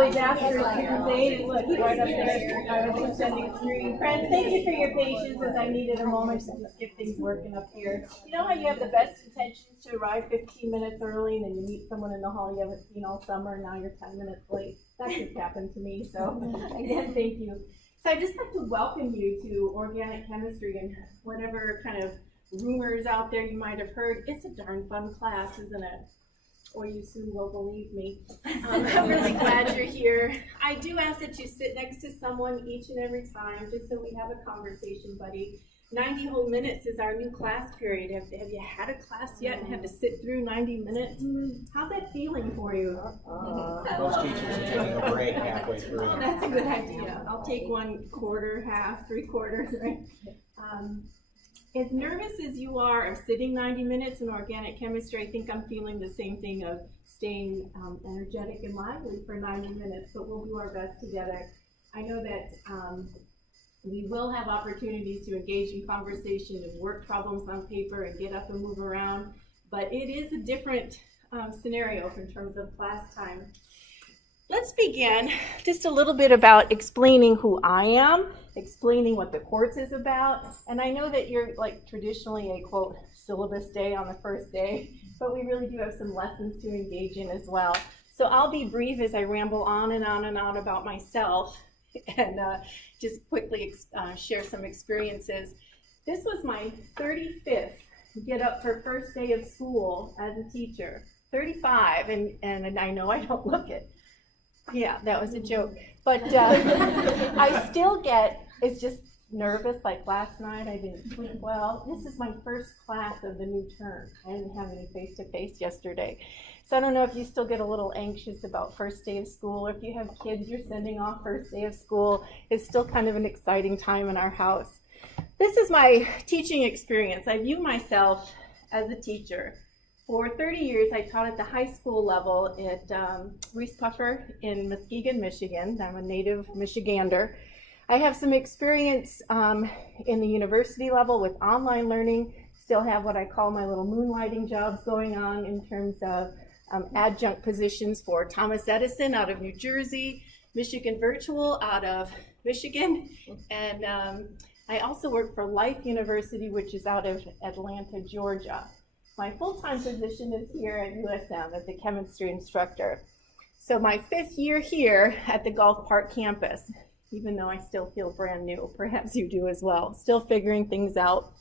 always ask for students' aid, and look, right up there, I was extending screen. Friends, thank you for your patience as I needed a moment to just get things working up here. You know how you have the best intentions to arrive 15 minutes early, and then you meet someone in the hall you haven't seen all summer, and now you're 10 minutes late? That just happened to me, so again, thank you. So I'd just like to welcome you to organic chemistry, and whatever kind of rumors out there you might have heard. It's a darn fun class, isn't it? Or you soon will believe me. I'm really glad you're here. I do ask that you sit next to someone each and every time, just so we have a conversation buddy. 90 whole minutes is our new class period. Have you had a class yet and had to sit through 90 minutes? How's that feeling for you? Most teachers are taking a break halfway through. Oh, that's a good idea. I'll take 1/4, half, 3/4, right? As nervous as you are of sitting 90 minutes in organic chemistry, I think I'm feeling the same thing of staying energetic and lively for 90 minutes, but we'll do our best together. I know that we will have opportunities to engage in conversation and work problems on paper and get up and move around, but it is a different scenario in terms of class time. Let's begin just a little bit about explaining who I am, explaining what the course is about. And I know that you're like traditionally a quote syllabus day on the first day, but we really do have some lessons to engage in as well. So I'll be brief as I ramble on and on and on about myself and just quickly share some experiences. This was my 35th get up for first day of school as a teacher. 35, and I know I don't look it. Yeah, that was a joke. But I still it's just nervous. Like last night, I didn't sleep well. This is my first class of the new term. I didn't have any face-to-face yesterday. So I don't know if you still get a little anxious about first day of school, or if you have kids you're sending off first day of school. It's still kind of an exciting time in our house. This is my teaching experience. I view myself as a teacher. For 30 years, I taught at the high school level at Reese Puffer in Muskegon, Michigan. I'm a native Michigander. I have some experience in the university level with online learning. Still have what I call my little moonlighting jobs going on in terms of adjunct positions for Thomas Edison out of New Jersey, Michigan Virtual out of Michigan, and I also work for Life University, which is out of Atlanta, Georgia. My full-time position is here at USM as a chemistry instructor. So my 5th year here at the Gulf Park campus, even though I still feel brand new, perhaps you do as well, still figuring things out.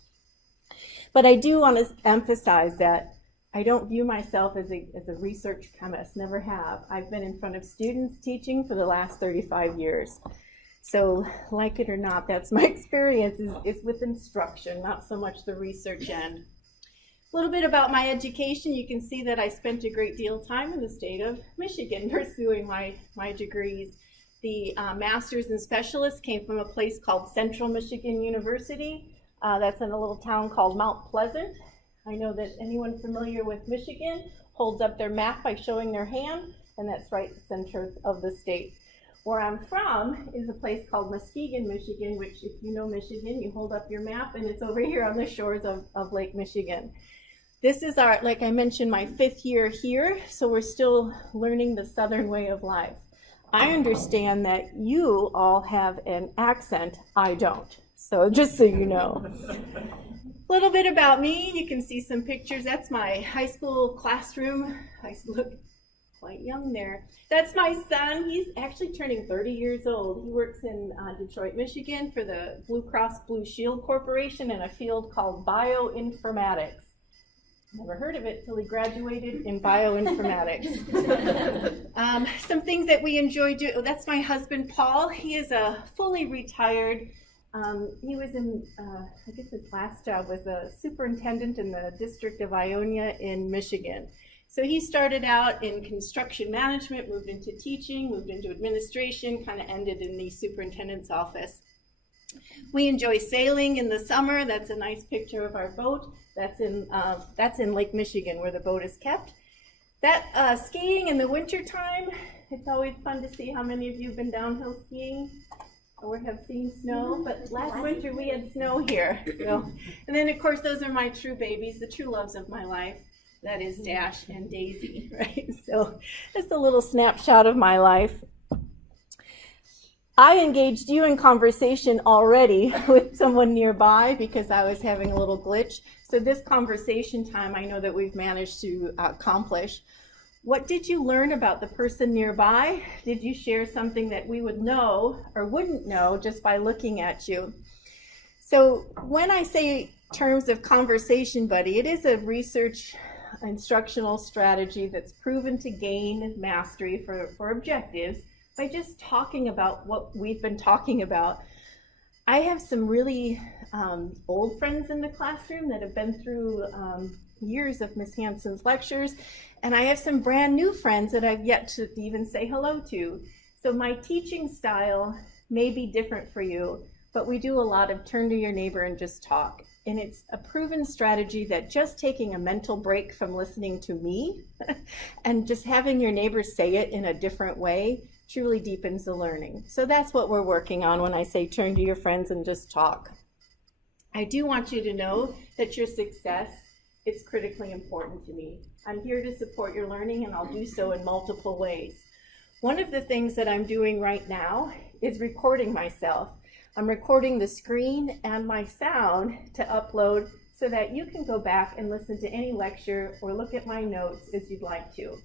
But I do want to emphasize that I don't view myself as a research chemist, never have. I've been in front of students teaching for the last 35 years. So like it or not, that's my experience is with instruction, not so much the research end. A little bit about my education. You can see that I spent a great deal of time in the state of Michigan pursuing my degrees. The master's and specialist came from a place called Central Michigan University. That's in a little town called Mount Pleasant. I know that anyone familiar with Michigan holds up their map by showing their hand, and that's right the center of the state. Where I'm from is a place called Muskegon, Michigan, which if you know Michigan, you hold up your map, and it's over here on the shores of Lake Michigan. This is like I mentioned, my 5th year here, so we're still learning the Southern way of life. I understand that you all have an accent. I don't. So just so you know. A little bit about me. You can see some pictures. That's my high school classroom. I look quite young there. That's my son. He's actually turning 30 years old. He works in Detroit, Michigan for the Blue Cross Blue Shield Corporation in a field called bioinformatics. Never heard of it till he graduated in bioinformatics. Some things that we enjoy doing. Oh, that's my husband, Paul. He is a fully retired. He was in, I guess his last job was a superintendent in the District of Ionia in Michigan. So he started out in construction management, moved into teaching, moved into administration, kind of ended in the superintendent's office. We enjoy sailing in the summer. That's a nice picture of our boat. That's in Lake Michigan where the boat is kept. That skiing in the wintertime, it's always fun to see how many of you have been downhill skiing or have seen snow, but last winter we had snow here. So, and then of course those are my true babies, the true loves of my life. That is Dash and Daisy, right? So just a little snapshot of my life. I engaged you in conversation already with someone nearby because I was having a little glitch. So this conversation time, I know that we've managed to accomplish. What did you learn about the person nearby? Did you share something that we would know or wouldn't know just by looking at you? So when I say terms of conversation buddy, it is a research instructional strategy that's proven to gain mastery for objectives by just talking about what we've been talking about. I have some really old friends in the classroom that have been through years of Miss Hanson's lectures, and I have some brand new friends that I've yet to even say hello to. So my teaching style may be different for you, but we do a lot of turn to your neighbor and just talk. And it's a proven strategy that just taking a mental break from listening to me and just having your neighbor say it in a different way truly deepens the learning. So that's what we're working on when I say turn to your friends and just talk. I do want you to know that your success is critically important to me. I'm here to support your learning, and I'll do so in multiple ways. One of the things that I'm doing right now is recording myself. I'm recording the screen and my sound to upload so that you can go back and listen to any lecture or look at my notes as you'd like to.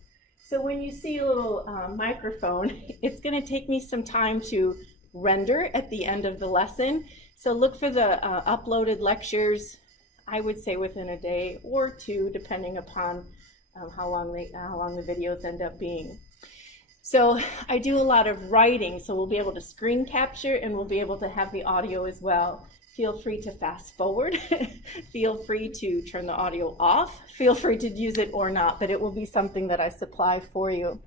So when you see a little microphone, it's going to take me some time to render at the end of the lesson. So look for the uploaded lectures, I would say within a day or two, depending upon how long the videos end up being. So I do a lot of writing, so we'll be able to screen capture and we'll be able to have the audio as well. Feel free to fast forward. Feel free to turn the audio off. Feel free to use it or not, but it will be something that I supply for you.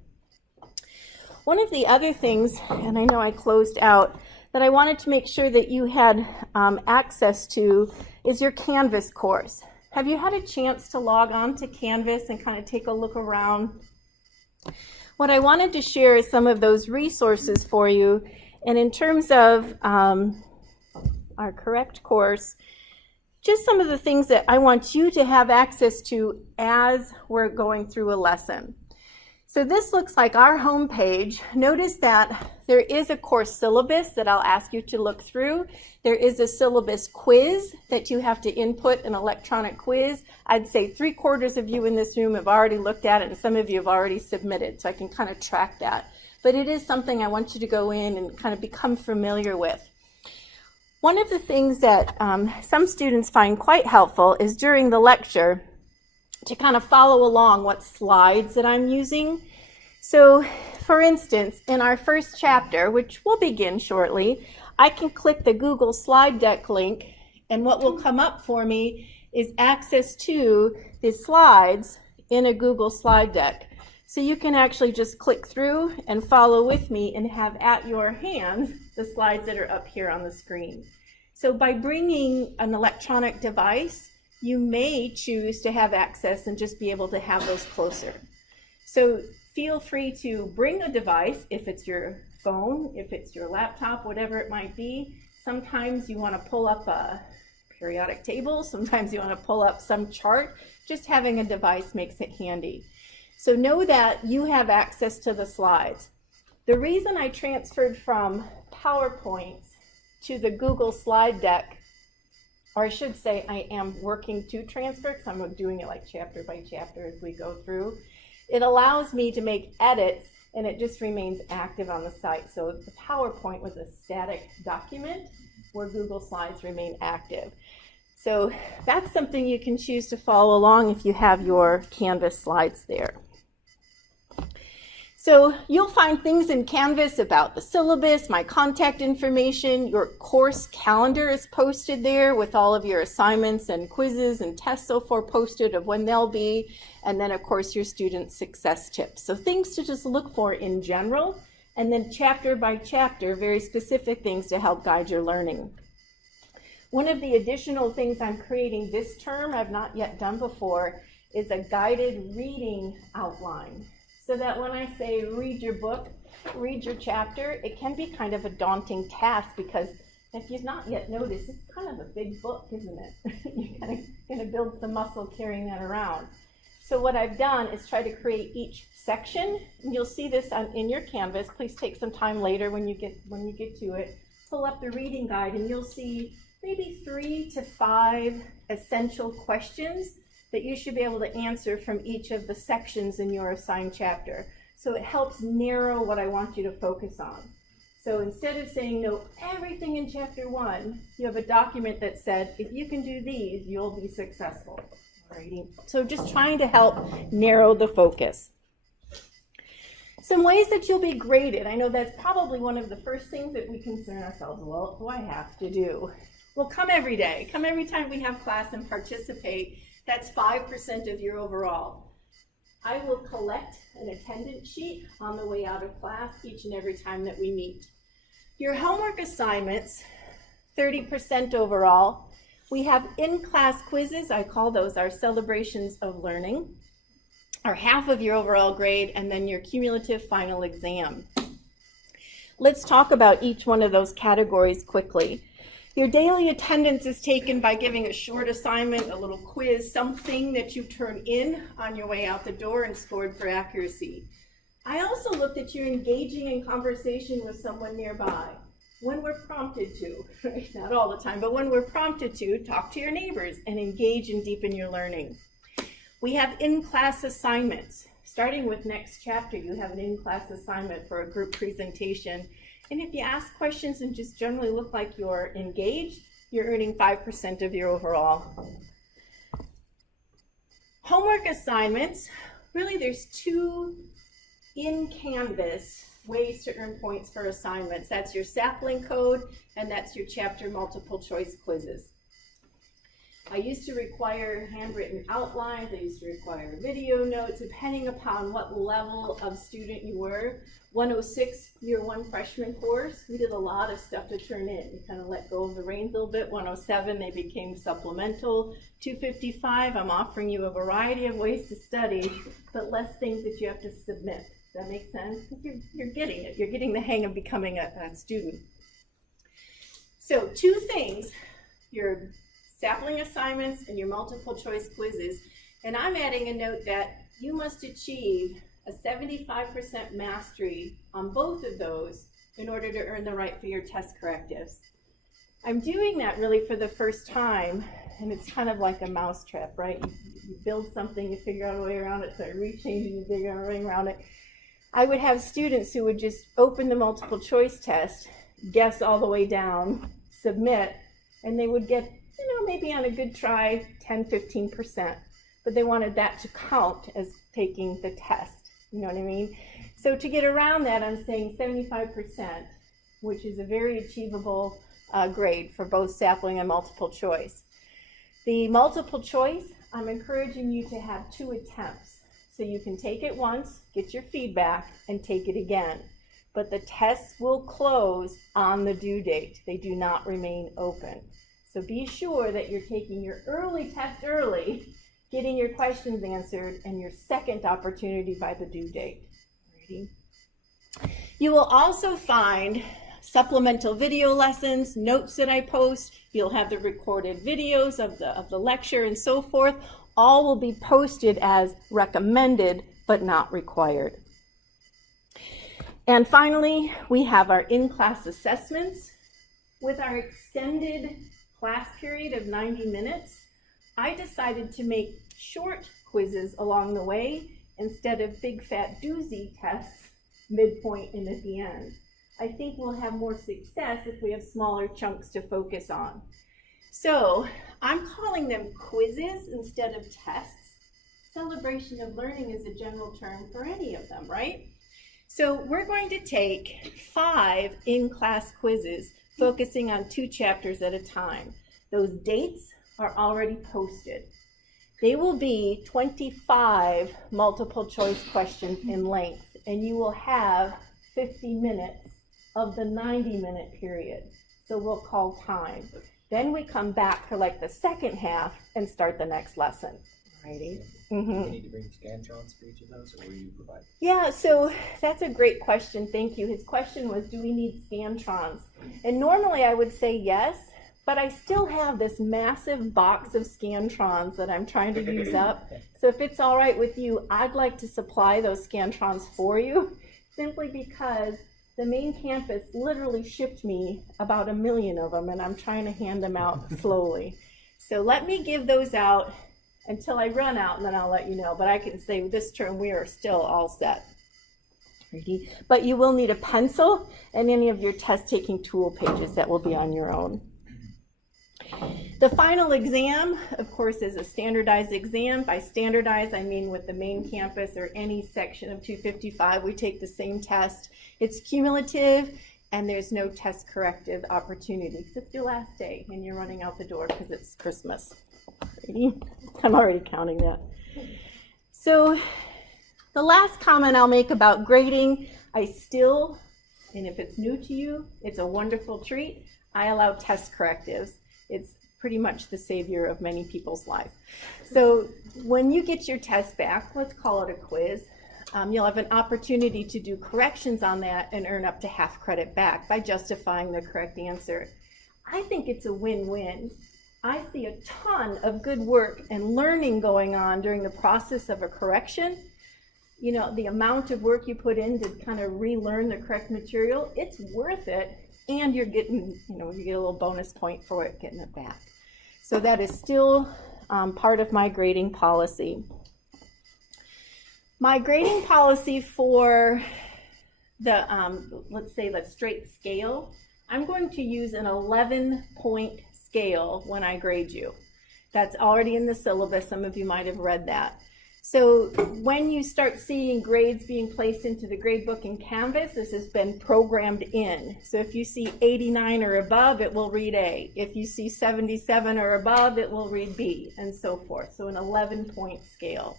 One of the other things, and I know I closed out, that I wanted to make sure that you had access to is your Canvas course. Have you had a chance to log on to Canvas and kind of take a look around? What I wanted to share is some of those resources for you, and in terms of our correct course, just some of the things that I want you to have access to as we're going through a lesson. So this looks like our home page. Notice that there is a course syllabus that I'll ask you to look through. There is a syllabus quiz that you have to input, an electronic quiz. I'd say 3/4 of you in this room have already looked at it, and some of you have already submitted, so I can kind of track that. But it is something I want you to go in and kind of become familiar with. One of the things that some students find quite helpful is during the lecture to kind of follow along what slides that I'm using. So, for instance, in our first chapter, which will begin shortly, I can click the Google slide deck link, and what will come up for me is access to the slides in a Google slide deck. So you can actually just click through and follow with me and have at your hands the slides that are up here on the screen. So by bringing an electronic device, you may choose to have access and just be able to have those closer. So feel free to bring a device, if it's your phone, if it's your laptop, whatever it might be. Sometimes you want to pull up a periodic table, sometimes you want to pull up some chart. Just having a device makes it handy. So know that you have access to the slides. The reason I transferred from PowerPoint to the Google slide deck, or I should say I am working to transfer because I'm doing it like chapter by chapter as we go through. It allows me to make edits and it just remains active on the site. So the PowerPoint was a static document where Google Slides remain active. So that's something you can choose to follow along if you have your Canvas slides there. So you'll find things in Canvas about the syllabus, my contact information, your course calendar is posted there with all of your assignments and quizzes and tests so far posted of when they'll be, and then of course your student success tips. So things to just look for in general, and then chapter by chapter, very specific things to help guide your learning. One of the additional things I'm creating this term, I've not yet done before, is a guided reading outline. So that when I say read your book, read your chapter, it can be kind of a daunting task because if you've not yet noticed, it's kind of a big book, isn't it? You're going to build some muscle carrying that around. So what I've done is try to create each section, and you'll see this in your Canvas. Please take some time later when you get to it. Pull up the reading guide, and you'll see maybe 3 to 5 essential questions that you should be able to answer from each of the sections in your assigned chapter. So it helps narrow what I want you to focus on. So instead of saying know everything in chapter 1, you have a document that said, if you can do these, you'll be successful. Alrighty. So just trying to help narrow the focus. Some ways that you'll be graded. I know that's probably one of the first things that we concern ourselves, well, what do I have to do? Well, come every day. Come every time we have class and participate. That's 5% of your overall. I will collect an attendance sheet on the way out of class each and every time that we meet. Your homework assignments, 30% overall. We have in-class quizzes. I call those our celebrations of learning, are half of your overall grade, and then your cumulative final exam. Let's talk about each one of those categories quickly. Your daily attendance is taken by giving a short assignment, a little quiz, something that you turn in on your way out the door and scored for accuracy. I also looked at you engaging in conversation with someone nearby. When we're prompted to, right? Not all the time, but when we're prompted to, talk to your neighbors and engage and deepen your learning. We have in-class assignments. Starting with next chapter, you have an in-class assignment for a group presentation. And if you ask questions and just generally look like you're engaged, you're earning 5% of your overall. Homework assignments, really there's 2 in Canvas ways to earn points for assignments. That's your sapling code, and that's your chapter multiple choice quizzes. I used to require handwritten outlines. I used to require video notes, depending upon what level of student you were. 106, year 1 freshman course, we did a lot of stuff to turn in. You kind of let go of the reins a little bit. 107, they became supplemental. 255, I'm offering you a variety of ways to study, but less things that you have to submit. Does that make sense? You're getting it. You're getting the hang of becoming a student. So 2 things, your sapling assignments and your multiple choice quizzes. And I'm adding a note that you must achieve a 75% mastery on both of those in order to earn the right for your test correctives. I'm doing that really for the first time, and it's kind of like a mousetrap, right? You build something, you figure out a way around it, so you rechange and you figure out a way around it. I would have students who would just open the multiple choice test, guess all the way down, submit, and they would get, maybe on a good try, 10-15%. But they wanted that to count as taking the test. You know what I mean? So to get around that, I'm saying 75%, which is a very achievable grade for both sapling and multiple choice. The multiple choice, I'm encouraging you to have 2 attempts. So you can take it once, get your feedback, and take it again. But the tests will close on the due date. They do not remain open. So be sure that you're taking your early test early, getting your questions answered, and your second opportunity by the due date. Ready? You will also find supplemental video lessons, notes that I post. You'll have the recorded videos of the lecture and so forth. All will be posted as recommended, but not required. And finally, we have our in-class assessments. With our extended class period of 90 minutes, I decided to make short quizzes along the way instead of big fat doozy tests midpoint and at the end. I think we'll have more success if we have smaller chunks to focus on. So I'm calling them quizzes instead of tests. Celebration of learning is a general term for any of them, right? So we're going to take 5 in-class quizzes focusing on 2 chapters at a time. Those dates are already posted. They will be 25 multiple choice questions in length, and you will have 50 minutes of the 90-minute period. So we'll call time. Then we come back for like the second half and start the next lesson. Alrighty. Mm-hmm. Do you need to bring scantrons for each of those, or will you provide? Yeah, so that's a great question. Thank you. His question was, do we need scantrons? And normally I would say yes, but I still have this massive box of Scantrons that I'm trying to use up. So if it's all right with you, I'd like to supply those Scantrons for you, simply because the main campus literally shipped me about 1 million of them, and I'm trying to hand them out slowly. So let me give those out until I run out, and then I'll let you know. But I can say this term we are still all set. Ready? But you will need a pencil and any of your test-taking tool pages that will be on your own. The final exam, of course, is a standardized exam. By standardized, I mean with the main campus or any section of 255, we take the same test. It's cumulative, and there's no test corrective opportunity. It's your last day, and you're running out the door because it's Christmas. Ready? I'm already counting that. So the last comment I'll make about grading, I still, and if it's new to you, it's a wonderful treat, I allow test correctives. It's pretty much the savior of many people's life. So when you get your test back, let's call it a quiz, you'll have an opportunity to do corrections on that and earn up to half credit back by justifying the correct answer. I think it's a win-win. I see a ton of good work and learning going on during the process of a correction. You know, the amount of work you put in to kind of relearn the correct material, it's worth it. And you're getting, you get a little bonus point for it, getting it back. So that is still part of my grading policy. My grading policy for the, let's say the straight scale, I'm going to use an 11-point scale when I grade you. That's already in the syllabus. Some of you might have read that. So when you start seeing grades being placed into the gradebook in Canvas, this has been programmed in. So if you see 89 or above, it will read A. If you see 77 or above, it will read B, and so forth. So an 11-point scale.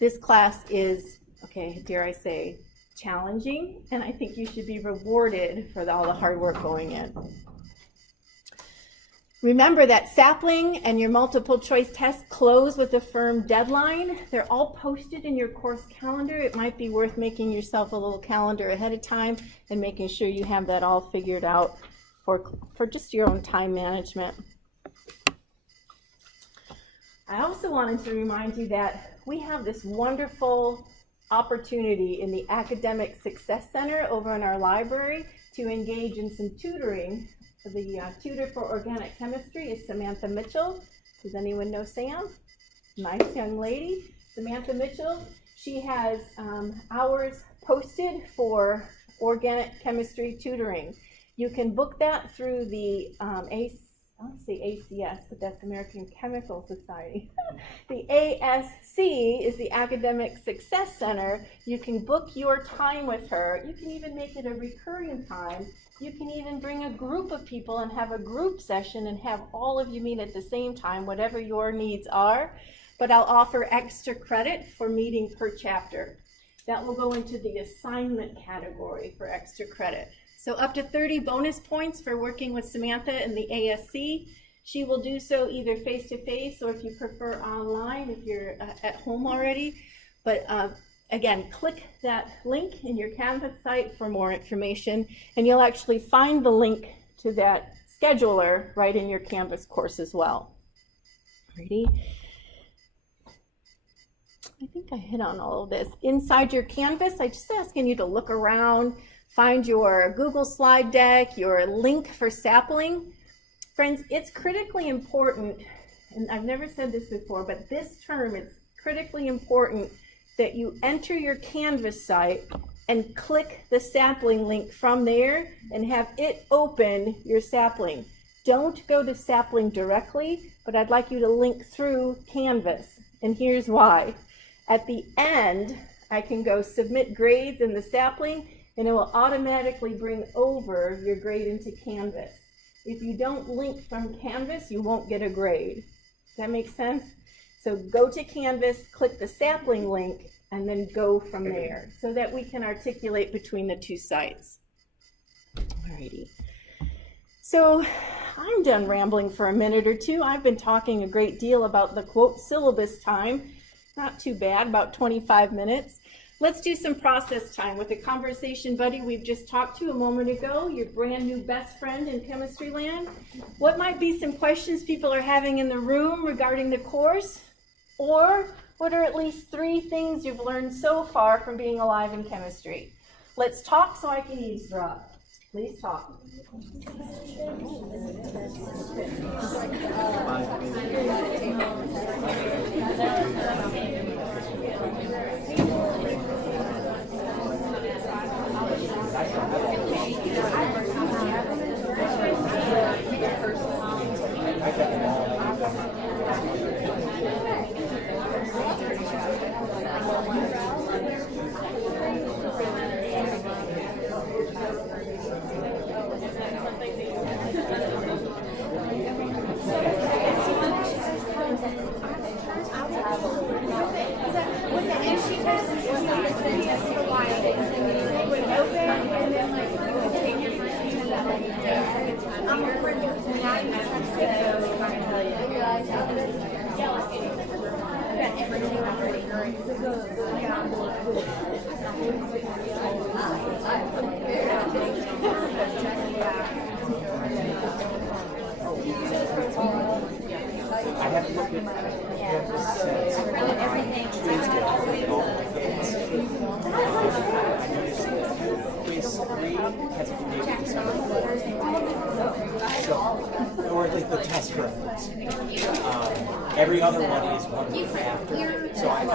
This class is, okay, dare I say, challenging, and I think you should be rewarded for all the hard work going in. Remember that sapling and your multiple choice tests close with a firm deadline. They're all posted in your course calendar. It might be worth making yourself a little calendar ahead of time and making sure you have that all figured out for just your own time management. I also wanted to remind you that we have this wonderful opportunity in the Academic Success Center over in our library to engage in some tutoring. The tutor for organic chemistry is Samantha Mitchell. Does anyone know Sam? Nice young lady. Samantha Mitchell. She has hours posted for organic chemistry tutoring. You can book that through the I want to say ACS, but that's American Chemical Society. The ASC is the Academic Success Center. You can book your time with her. You can even make it a recurring time. You can even bring a group of people and have a group session and have all of you meet at the same time, whatever your needs are. But I'll offer extra credit for meeting per chapter. That will go into the assignment category for extra credit. So up to 30 bonus points for working with Samantha in the ASC. She will do so either face-to-face or if you prefer online if you're at home already. But again, click that link in your Canvas site for more information, and you'll actually find the link to that scheduler right in your Canvas course as well. Ready? I think I hit on all of this. Inside your Canvas, I'm just asking you to look around, find your Google slide deck, your link for sapling. Friends, it's critically important, and I've never said this before, but this term, it's critically important that you enter your Canvas site and click the sapling link from there and have it open your sapling. Don't go to sapling directly, but I'd like you to link through Canvas, and here's why. At the end, I can go submit grades in the sapling, and it will automatically bring over your grade into Canvas. If you don't link from Canvas, you won't get a grade. Does that make sense? So go to Canvas, click the sapling link, and then go from there so that we can articulate between the two sites. Alrighty. So I'm done rambling for a minute or two. I've been talking a great deal about the quote syllabus time. Not too bad, about 25 minutes. Let's do some process time with a conversation buddy we've just talked to a moment ago, your brand new best friend in chemistry land. What might be some questions people are having in the room regarding the course? Or what are at least 3 things you've learned so far from being alive in chemistry? Let's talk so I can eavesdrop. Please talk. Or at least the test reference. Every other one is one week after. So I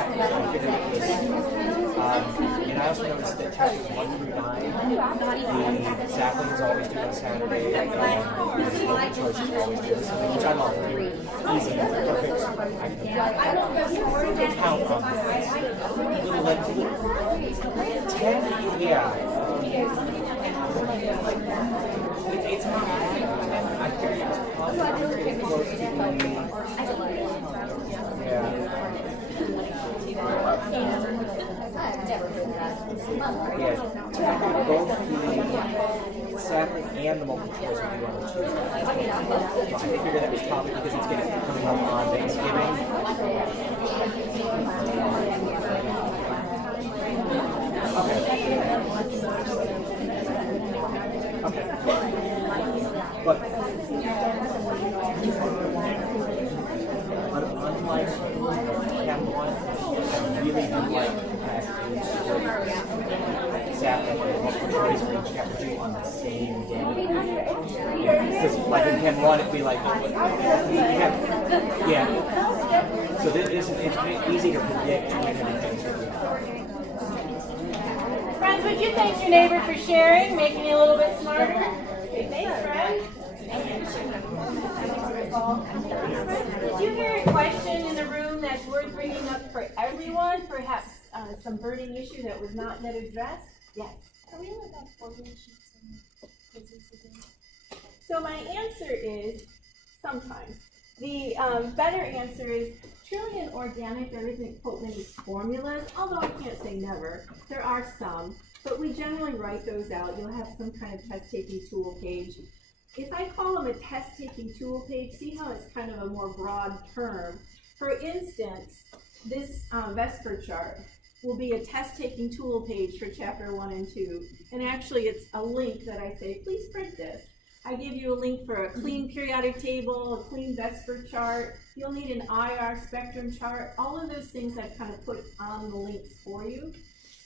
figured it was. And I also noticed that chapters 1 through 9, the saplings always do on Saturday, and the multiple choice is always due on Sunday, which I love. Easy, perfect. I can count on that. 10, yeah. It's not. I figured it was probably pretty close to being. Both the sapling and the multiple choice will be on the Tuesday. I figured that was probably because it's going to be coming up on Thanksgiving. Okay. But unlike Chem 1, I really do like the fact that sapling and multiple choice for each chapter 2 on the same day. Because like in Chem 1, it'd be like, yeah. So it's easy to predict when everything's going to be. Friends, would you thank your neighbor for sharing, making you a little bit smarter? Thanks, friend. Did you hear a question in the room that's worth bringing up for everyone? Perhaps some burning issue that was not yet addressed? Yes. Are we only about 4 sheets and quizzes again? So my answer is sometimes. The better answer is truly in organic there isn't quote many formulas, although I can't say never. There are some, but we generally write those out. You'll have some kind of test-taking tool page. If I call them a test-taking tool page, see how it's kind of a more broad term. For instance, this Vesper chart will be a test-taking tool page for chapter 1 and 2. And actually it's a link that I say, please print this. I give you a link for a clean periodic table, a clean Vesper chart. You'll need an IR spectrum chart. All of those things I've kind of put on the links for you.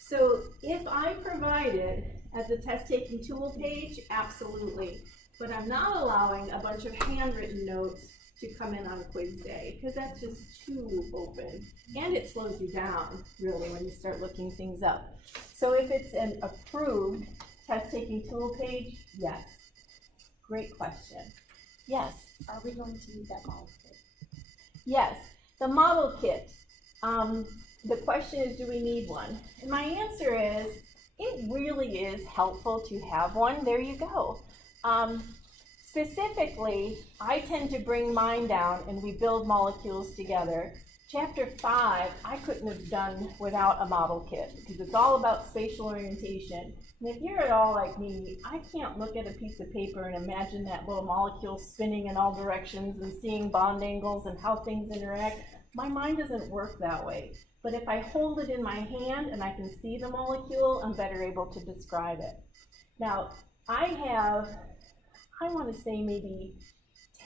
So if I provide it as a test-taking tool page, absolutely. But I'm not allowing a bunch of handwritten notes to come in on quiz day, because that's just too open. And it slows you down, really, when you start looking things up. So if it's an approved test-taking tool page, yes. Great question. Yes? Are we going to need that model kit? Yes. The model kit. The question is, do we need one? And my answer is, it really is helpful to have one. There you go. Specifically, I tend to bring mine down and we build molecules together. Chapter 5, I couldn't have done without a model kit because it's all about spatial orientation. And if you're at all like me, I can't look at a piece of paper and imagine that little molecule spinning in all directions and seeing bond angles and how things interact. My mind doesn't work that way. But if I hold it in my hand and I can see the molecule, I'm better able to describe it. Now, I have, I want to say maybe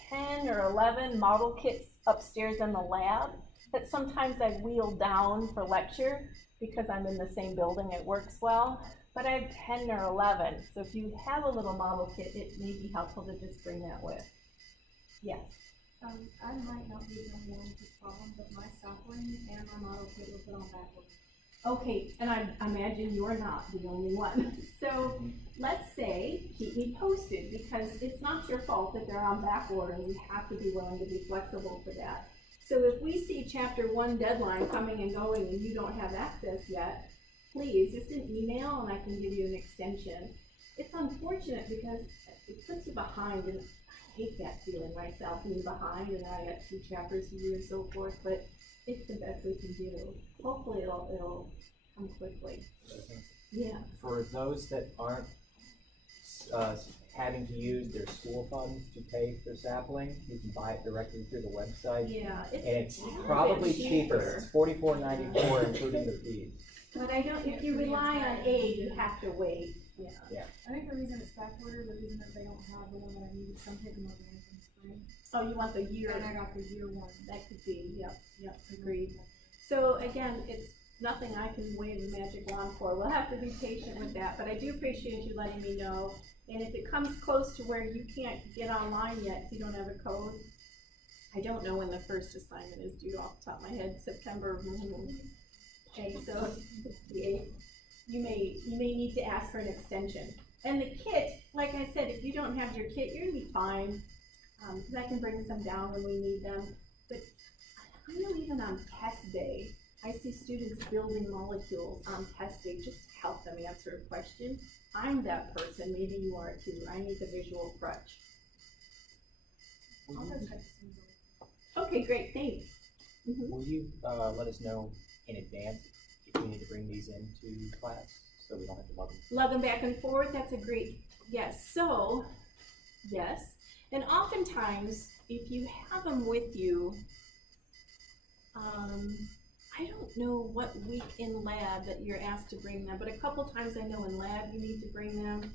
10 or 11 model kits upstairs in the lab that sometimes I wheel down for lecture because I'm in the same building, it works well. But I have 10 or 11, so if you have a little model kit, it may be helpful to just bring that with. Yes. I might not be the only one with this problem, but my sapling and my model kit were put on backwards. Okay, and I imagine you're not the only one. So let's say, keep me posted, because it's not your fault that they're on back order, and you have to be willing to be flexible for that. So if we see chapter 1 deadline coming and going and you don't have access yet, please, just an email and I can give you an extension. It's unfortunate because it puts you behind, and I hate that feeling myself, being behind, and I got 2 chapters to do and so forth, but it's the best we can do. Hopefully it'll come quickly. Yeah. For those that aren't having to use their school funds to pay for sapling, you can buy it directly through the website. Yeah, And it's probably cheaper. It's $44.94 including the fees. But I don't, if you rely on aid, you have to wait. Yeah. I think the reason it's backordered, the reason that they don't have the one that I need, some taking Organic in spring. Oh, you want the year? And I got the year one. That could be, yep, agreed. So again, it's nothing I can wave a magic wand for. We'll have to be patient with that, but I do appreciate you letting me know. And if it comes close to where you can't get online yet, if you don't have a code, I don't know when the first assignment is due off the top of my head, September. Okay, so the 8th, you may need to ask for an extension. And the kit, like I said, if you don't have your kit, you're gonna be fine, because I can bring some down when we need them. But I know even on test day, I see students building molecules on test day just to help them answer a question. I'm that person, maybe you are too. I need the visual crutch. All those types of things are. Okay, great, thanks. Will you let us know in advance if we need to bring these into class so we don't have to lug them? Lug them back and forth, that's a great, yes. So, yes. And oftentimes, if you have them with you, I don't know what week in lab that you're asked to bring them, but a couple times I know in lab you need to bring them.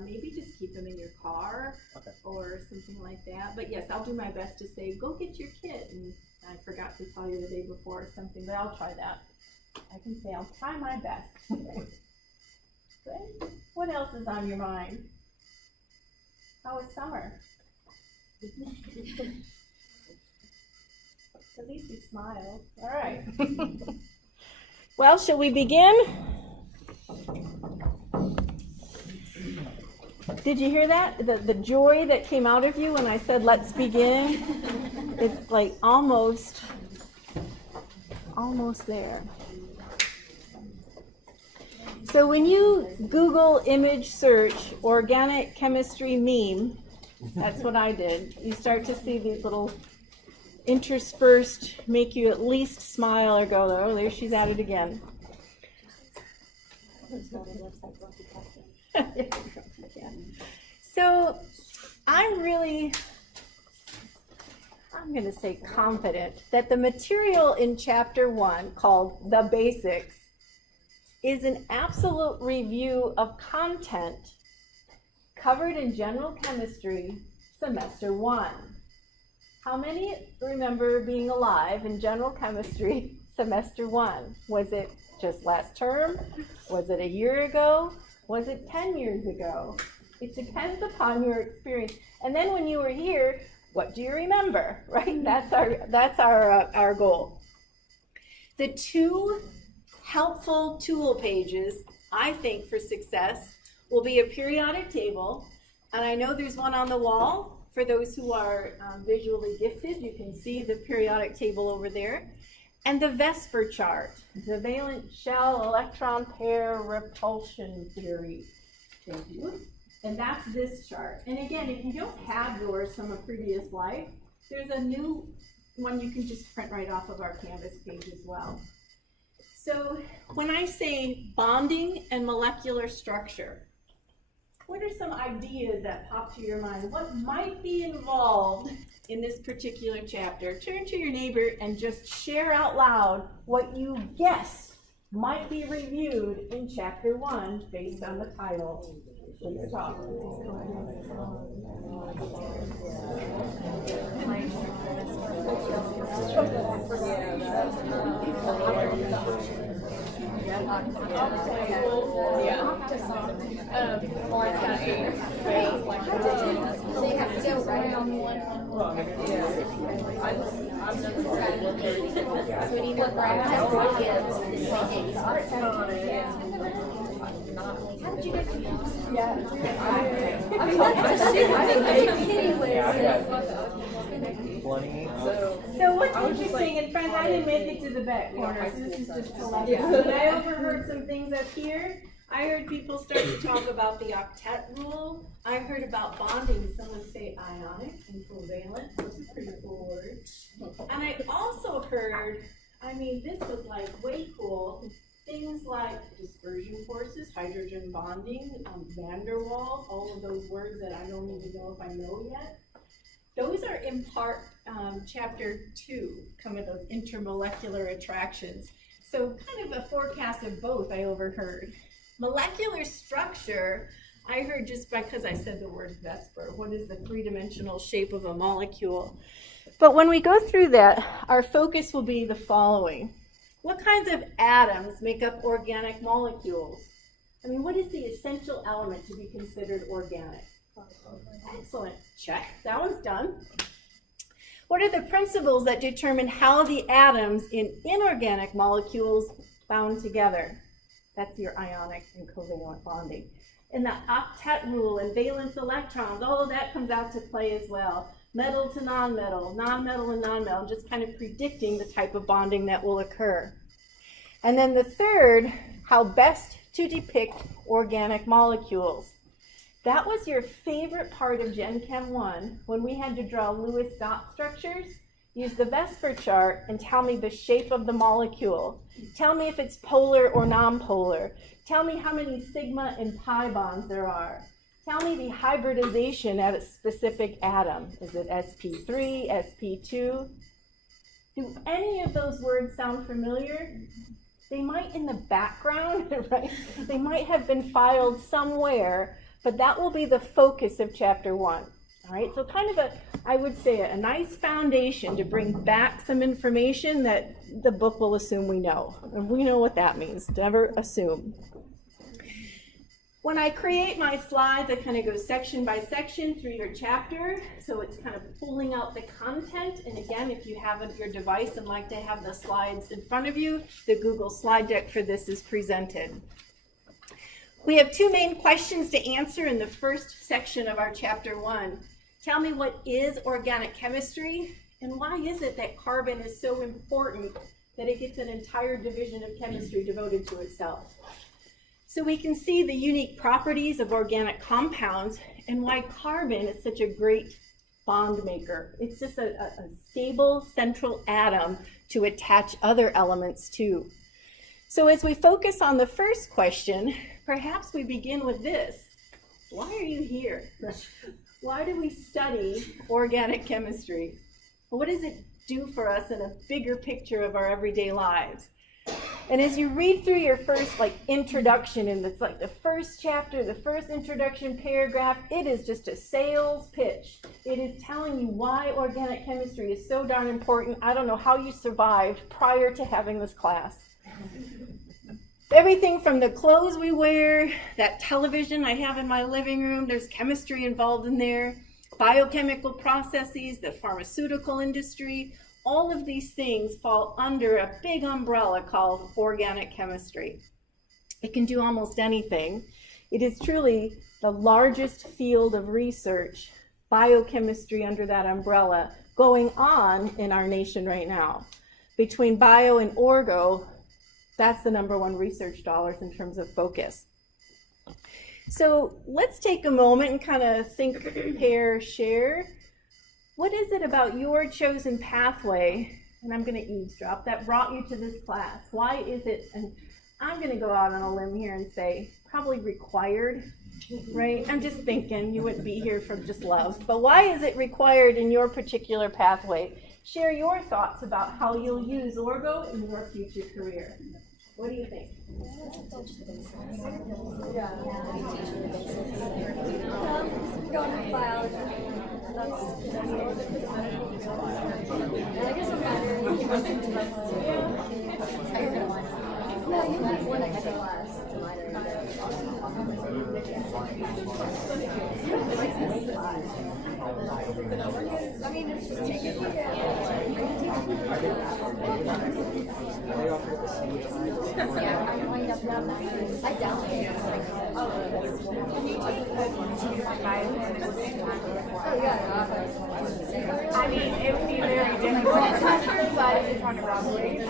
Maybe just keep them in your car, Okay. or something like that. But yes, I'll do my best to say, go get your kit. And I forgot to tell you the day before or something, but I'll try that. I can say I'll try my best. Good. What else is on your mind? How was summer? At least you smiled. All right. Well, shall we begin? Did you hear that? The joy that came out of you when I said, let's begin? It's like almost there. So when you Google image search organic chemistry meme, that's what I did. You start to see these little interspersed, make you at least smile or go, oh, there she's at it again. So I'm going to say confident that the material in chapter 1 called The Basics is an absolute review of content covered in general chemistry semester 1. How many remember being alive in general chemistry semester 1? Was it just last term? Was it a year ago? Was it 10 years ago? It depends upon your experience. And then when you were here, what do you remember, right? That's our goal. The 2 helpful tool pages, I think, for success will be a periodic table. And I know there's one on the wall. For those who are visually gifted, you can see the periodic table over there. And the VSEPR chart, the valence shell electron pair repulsion theory. Thank you. And that's this chart. And again, if you don't have yours from a previous life, there's a new one you can just print right off of our Canvas page as well. So when I say bonding and molecular structure, what are some ideas that pop to your mind? What might be involved in this particular chapter? Turn to your neighbor and just share out loud what you guess might be reviewed in chapter 1 based on the title. Please talk. So you have to go around one. So we need to grab how did you get to So what's interesting, and friends, I didn't make it to the back corner, so this is just television. But I overheard some things up here. I heard people start to talk about the octet rule. I heard about bonding. Someone say ionic and covalent. Those are pretty cool words. And I also heard, I mean, this was like way cool. Things like dispersion forces, hydrogen bonding, van der Waals, all of those words that I don't even know if I know yet. Those are in part chapter 2, some of those intermolecular attractions. So kind of a forecast of both I overheard. Molecular structure, I heard just because I said the word Vesper. What is the three-dimensional shape of a molecule? But when we go through that, our focus will be the following. What kinds of atoms make up organic molecules? I mean, what is the essential element to be considered organic? Excellent. Check. That one's done. What are the principles that determine how the atoms in inorganic molecules bound together? That's your ionic and covalent bonding. And the octet rule and valence electrons, all of that comes out to play as well. Metal to nonmetal, nonmetal and nonmetal, just kind of predicting the type of bonding that will occur. And then the third, how best to depict organic molecules. That was your favorite part of Gen Chem 1 when we had to draw Lewis dot structures. Use the Vesper chart and tell me the shape of the molecule. Tell me if it's polar or nonpolar. Tell me how many sigma and pi bonds there are. Tell me the hybridization at a specific atom. Is it sp3, sp2? Do any of those words sound familiar? They might in the background, right? They might have been filed somewhere, but that will be the focus of chapter 1. All right, so kind of I would say a nice foundation to bring back some information that the book will assume we know. And we know what that means, never assume. When I create my slides, I kind of go section by section through your chapter. So it's kind of pulling out the content. And again, if you have your device and like to have the slides in front of you, the Google slide deck for this is presented. We have 2 main questions to answer in the first section of our chapter 1. Tell me, what is organic chemistry, and why is it that carbon is so important that it gets an entire division of chemistry devoted to itself? So we can see the unique properties of organic compounds and why carbon is such a great bond maker. It's just a stable central atom to attach other elements to. So as we focus on the first question, perhaps we begin with this. Why are you here? Why do we study organic chemistry? What does it do for us in a bigger picture of our everyday lives? And as you read through your first introduction, and it's like the first chapter, the first introduction paragraph, it is just a sales pitch. It is telling you why organic chemistry is so darn important. I don't know how you survived prior to having this class. Everything from the clothes we wear, that television I have in my living room, there's chemistry involved in there, biochemical processes, the pharmaceutical industry, all of these things fall under a big umbrella called organic chemistry. It can do almost anything. It is truly the largest field of research, biochemistry under that umbrella, going on in our nation right now. Between bio and orgo, that's the #1 research dollars in terms of focus. So let's take a moment and kind of think, compare, share. What is it about your chosen pathway, and I'm going to eavesdrop, that brought you to this class? Why is it, and I'm going to go out on a limb here and say, probably required right? I'm just thinking you wouldn't be here from just love. But why is it required in your particular pathway? Share your thoughts about how you'll use Orgo in your future career. What do you think? Going to biology. I guess I'm better. No, you might want to get last. I mean, it's just take it. Yeah, I wind up not. I doubt it. Oh yeah. I mean, it would be very difficult. It's not true, but it's trying to run away.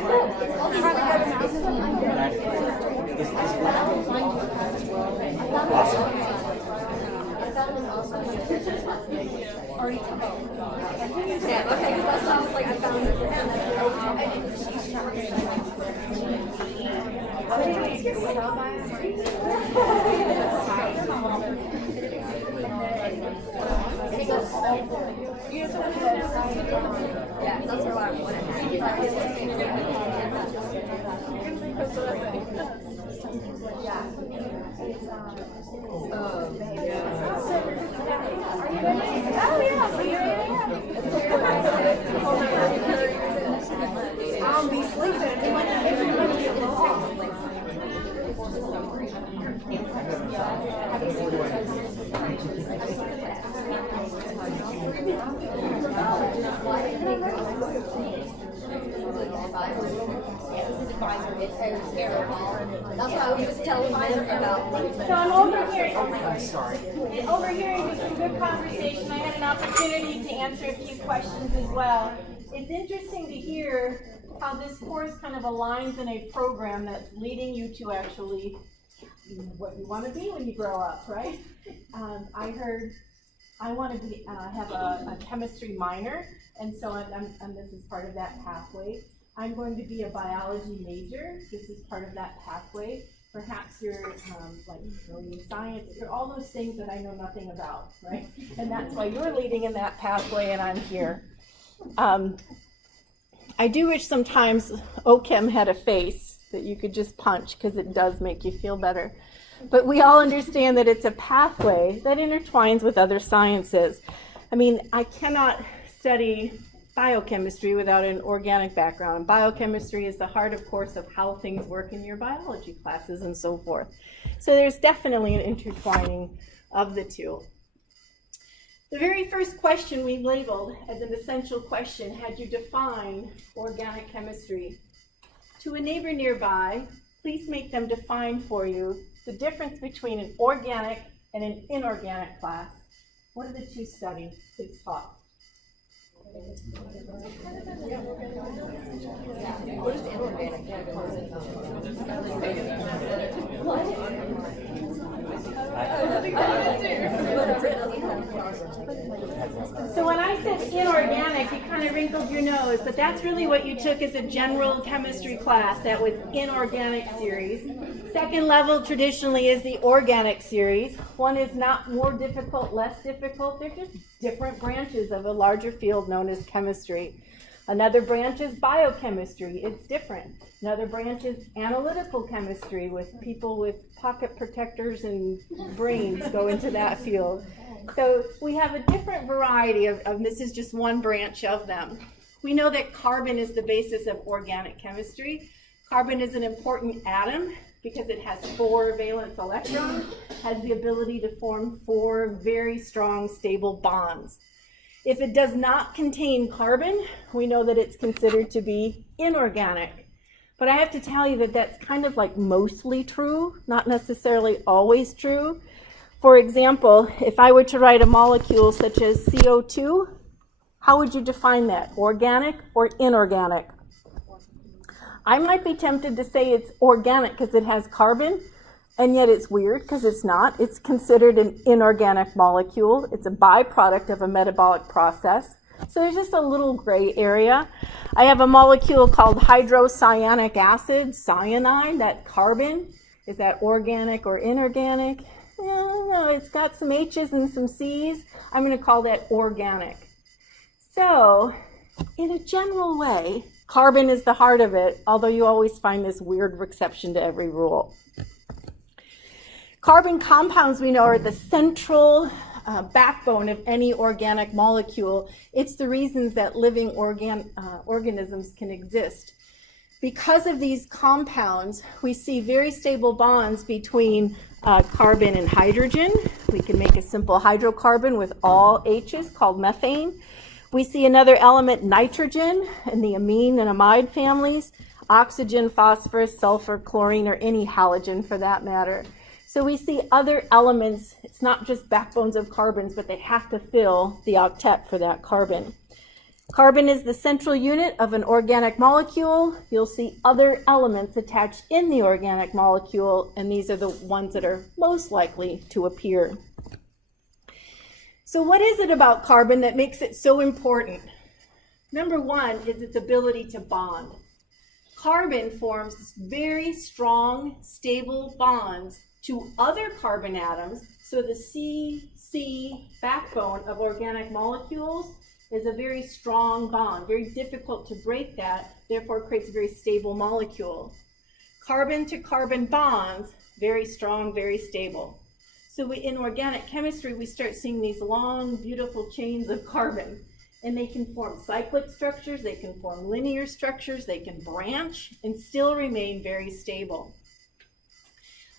Yeah, okay, that sounds like I found it. Yeah, that's what I I'll be That's what I was just telling them about. So I'm overhearing just some good conversation. I had an opportunity to answer a few questions as well. It's interesting to hear how this course kind of aligns in a program that's leading you to actually what you want to be when you grow up, right? I heard I want to be have a chemistry minor, and so this is part of that pathway. I'm going to be a biology major. This is part of that pathway. Perhaps you're like early science, or all those things that I know nothing about, right? And that's why you're leading in that pathway, and I'm here. I do wish sometimes OChem had a face that you could just punch, because it does make you feel better. But we all understand that it's a pathway that intertwines with other sciences. I mean, I cannot study biochemistry without an organic background. Biochemistry is the heart, of course, of how things work in your biology classes and so forth. So there's definitely an intertwining of the two. The very first question we labeled as an essential question had you define organic chemistry. To a neighbor nearby, please make them define for you the difference between an organic and an inorganic class. What are the two studies? Please talk. What is inorganic? So when I said inorganic, you kind of wrinkled your nose, but that's really what you took as a general chemistry class. That was inorganic series. Second level traditionally is the organic series. One is not more difficult, less difficult. They're just different branches of a larger field known as chemistry. Another branch is biochemistry. It's different. Another branch is analytical chemistry, with people with pocket protectors and brains go into that field. So we have a different variety of this is just one branch of them. We know that carbon is the basis of organic chemistry. Carbon is an important atom because it has 4 valence electrons, has the ability to form 4 very strong, stable bonds. If it does not contain carbon, we know that it's considered to be inorganic. But I have to tell you that that's kind of like mostly true, not necessarily always true. For example, if I were to write a molecule such as CO2, how would you define that? Organic or inorganic? I might be tempted to say it's organic because it has carbon, and yet it's weird because it's not. It's considered an inorganic molecule. It's a byproduct of a metabolic process. So there's just a little gray area. I have a molecule called hydrocyanic acid, cyanide, that carbon. Is that organic or inorganic? Yeah, no, it's got some H's and some C's. I'm going to call that organic. So, in a general way, carbon is the heart of it, although you always find this weird exception to every rule. Carbon compounds, we know, are the central backbone of any organic molecule. It's the reasons that living organisms can exist. Because of these compounds, we see very stable bonds between carbon and hydrogen. We can make a simple hydrocarbon with all H's called methane. We see another element, nitrogen, in the amine and amide families, oxygen, phosphorus, sulfur, chlorine, or any halogen for that matter. So we see other elements. It's not just backbones of carbons, but they have to fill the octet for that carbon. Carbon is the central unit of an organic molecule. You'll see other elements attached in the organic molecule, and these are the ones that are most likely to appear. So what is it about carbon that makes it so important? Number one is its ability to bond. Carbon forms very strong, stable bonds to other carbon atoms, so the C backbone of organic molecules is a very strong bond, very difficult to break that, therefore creates a very stable molecule. Carbon to carbon bonds, very strong, very stable. So in organic chemistry, we start seeing these long, beautiful chains of carbon, and they can form cyclic structures, they can form linear structures, they can branch and still remain very stable.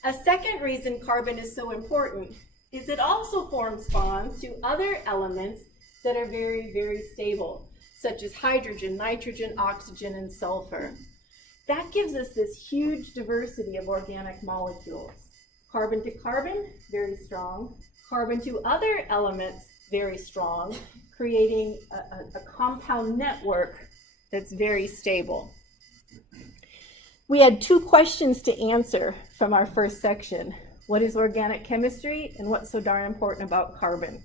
A second reason carbon is so important is it also forms bonds to other elements that are very, very stable, such as hydrogen, nitrogen, oxygen, and sulfur. That gives us this huge diversity of organic molecules. Carbon to carbon, very strong. Carbon to other elements, very strong, creating a compound network that's very stable. We had two questions to answer from our first section. What is organic chemistry and what's so darn important about carbon?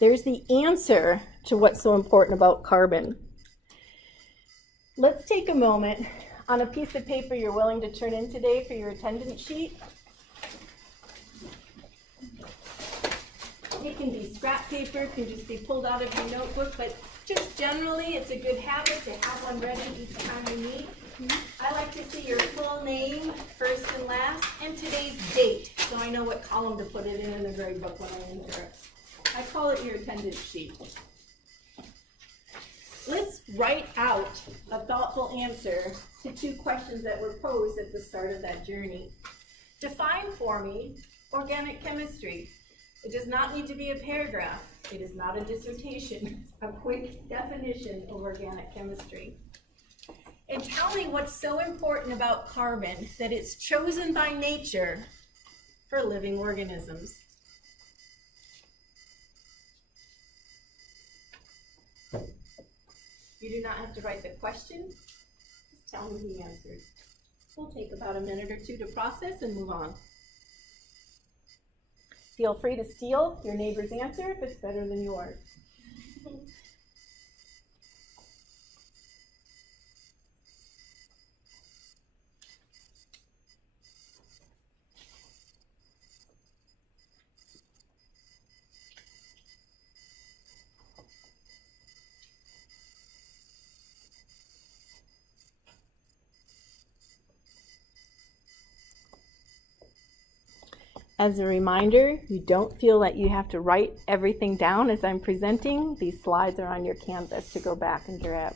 There's the answer to what's so important about carbon. Let's take a moment on a piece of paper you're willing to turn in today for your attendance sheet. It can be scrap paper, it can just be pulled out of your notebook, but just generally it's a good habit to have one ready each time you meet. I like to see your full name, first and last, and today's date, so I know what column to put it in the grade book when I enter it. I call it your attendance sheet. Let's write out a thoughtful answer to two questions that were posed at the start of that journey. Define for me organic chemistry. It does not need to be a paragraph. It is not a dissertation. A quick definition of organic chemistry. And tell me what's so important about carbon that it's chosen by nature for living organisms. You do not have to write the question, just tell me the answers. We'll take about a minute or two to process and move on. Feel free to steal your neighbor's answer if it's better than yours. As a reminder, you don't feel that you have to write everything down as I'm presenting. These slides are on your Canvas to go back and grab.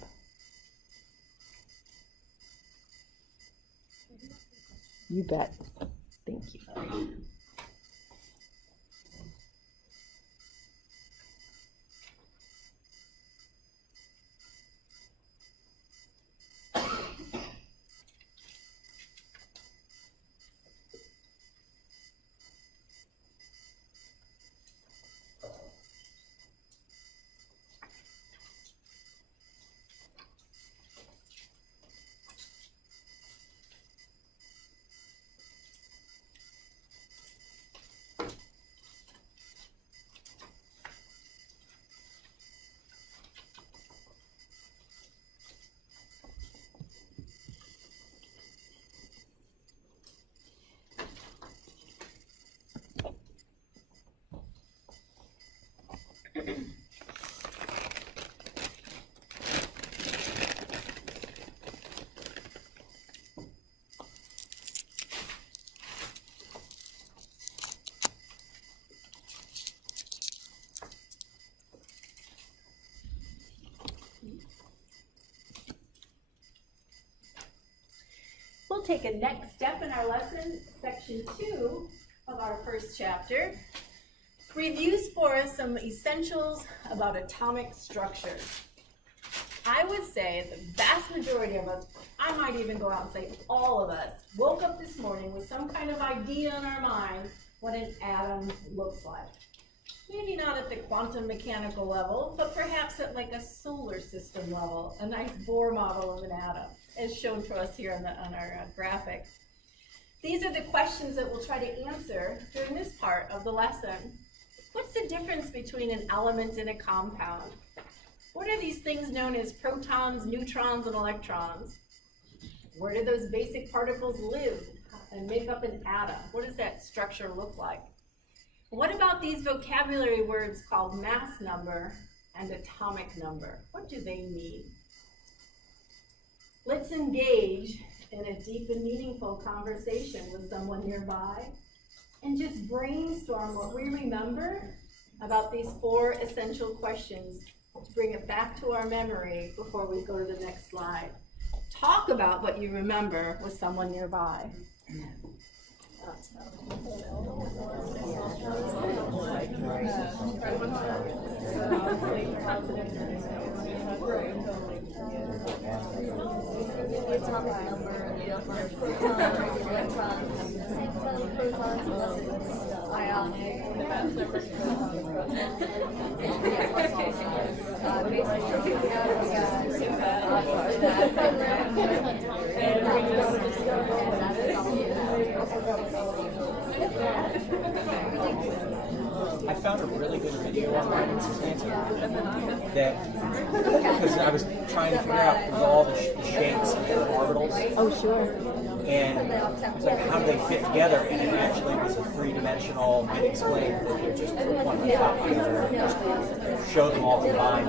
You bet. Thank you. We'll take a next step in our lesson, section 2 of our first chapter. Reviews for us some essentials about atomic structure. I would say the vast majority of us, I might even go out and say all of us, woke up this morning with some kind of idea in our mind what an atom looks like. Maybe not at the quantum mechanical level, but perhaps at like a solar system level, a nice Bohr model of an atom, as shown for us here on our graphic. These are the questions that we'll try to answer during this part of the lesson. What's the difference between an element and a compound? What are these things known as protons, neutrons, and electrons? Where do those basic particles live and make up an atom? What does that structure look like? What about these vocabulary words called mass number and atomic number? What do they mean? Let's engage in a deep and meaningful conversation with someone nearby and just brainstorm what we remember about these 4 essential questions to bring it back to our memory before we go to the next slide. Talk about what you remember with someone nearby. Atomic number, protons, electrons, same protons, unless it's ionic. I found a really good video online in Atlanta that, because I was trying to figure out all the shapes of their orbitals. Oh, sure. And it's like, how do they fit together? And it actually was a 3-dimensional, it explained that they're just put one on top of the other, just show them all combined.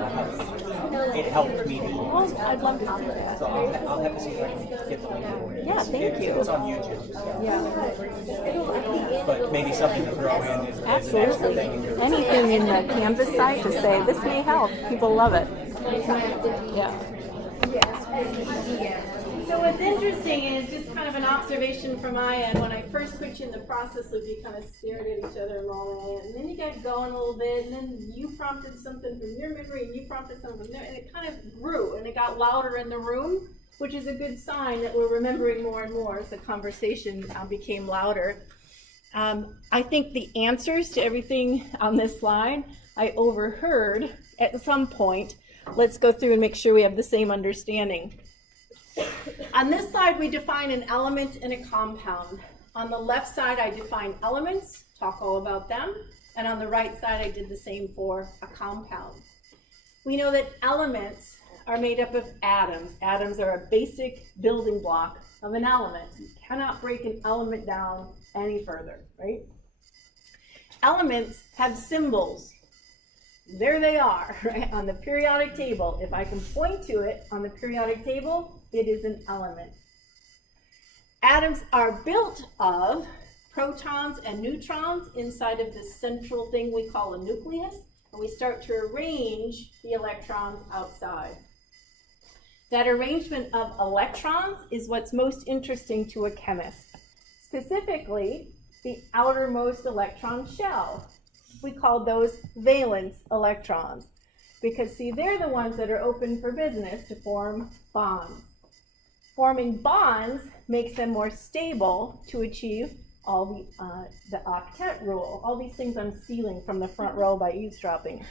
It helped me to. Oh, I'd love to see that. So I'll have to see if I can get the link for you. Yeah, thank you. It's on YouTube. So. Yeah. But maybe something to throw in is an extra Absolutely. thing. in your- Anything in the Canvas site to say, this may help. People love it. Yeah. So what's interesting is just kind of an observation from my end. When I first put you in the process loop, you kind of stared at each other a moment, and then you got going a little bit, and then you prompted something from your memory, and you prompted something from there, and it kind of grew, and it got louder in the room, which is a good sign that we're remembering more and more as the conversation became louder. I think the answers to everything on this slide I overheard at some point. Let's go through and make sure we have the same understanding. On this slide, we define an element and a compound. On the left side, I define elements, talk all about them, and on the right side, I did the same for a compound. We know that elements are made up of atoms. Atoms are a basic building block of an element. You cannot break an element down any further, right? Elements have symbols. There they are, right, on the periodic table. If I can point to it on the periodic table, it is an element. Atoms are built of protons and neutrons inside of this central thing we call a nucleus, and we start to arrange the electrons outside. That arrangement of electrons is what's most interesting to a chemist, specifically the outermost electron shell. We call those valence electrons because, see, they're the ones that are open for business to form bonds. Forming bonds makes them more stable to achieve all the octet rule. All these things I'm stealing from the front row by eavesdropping.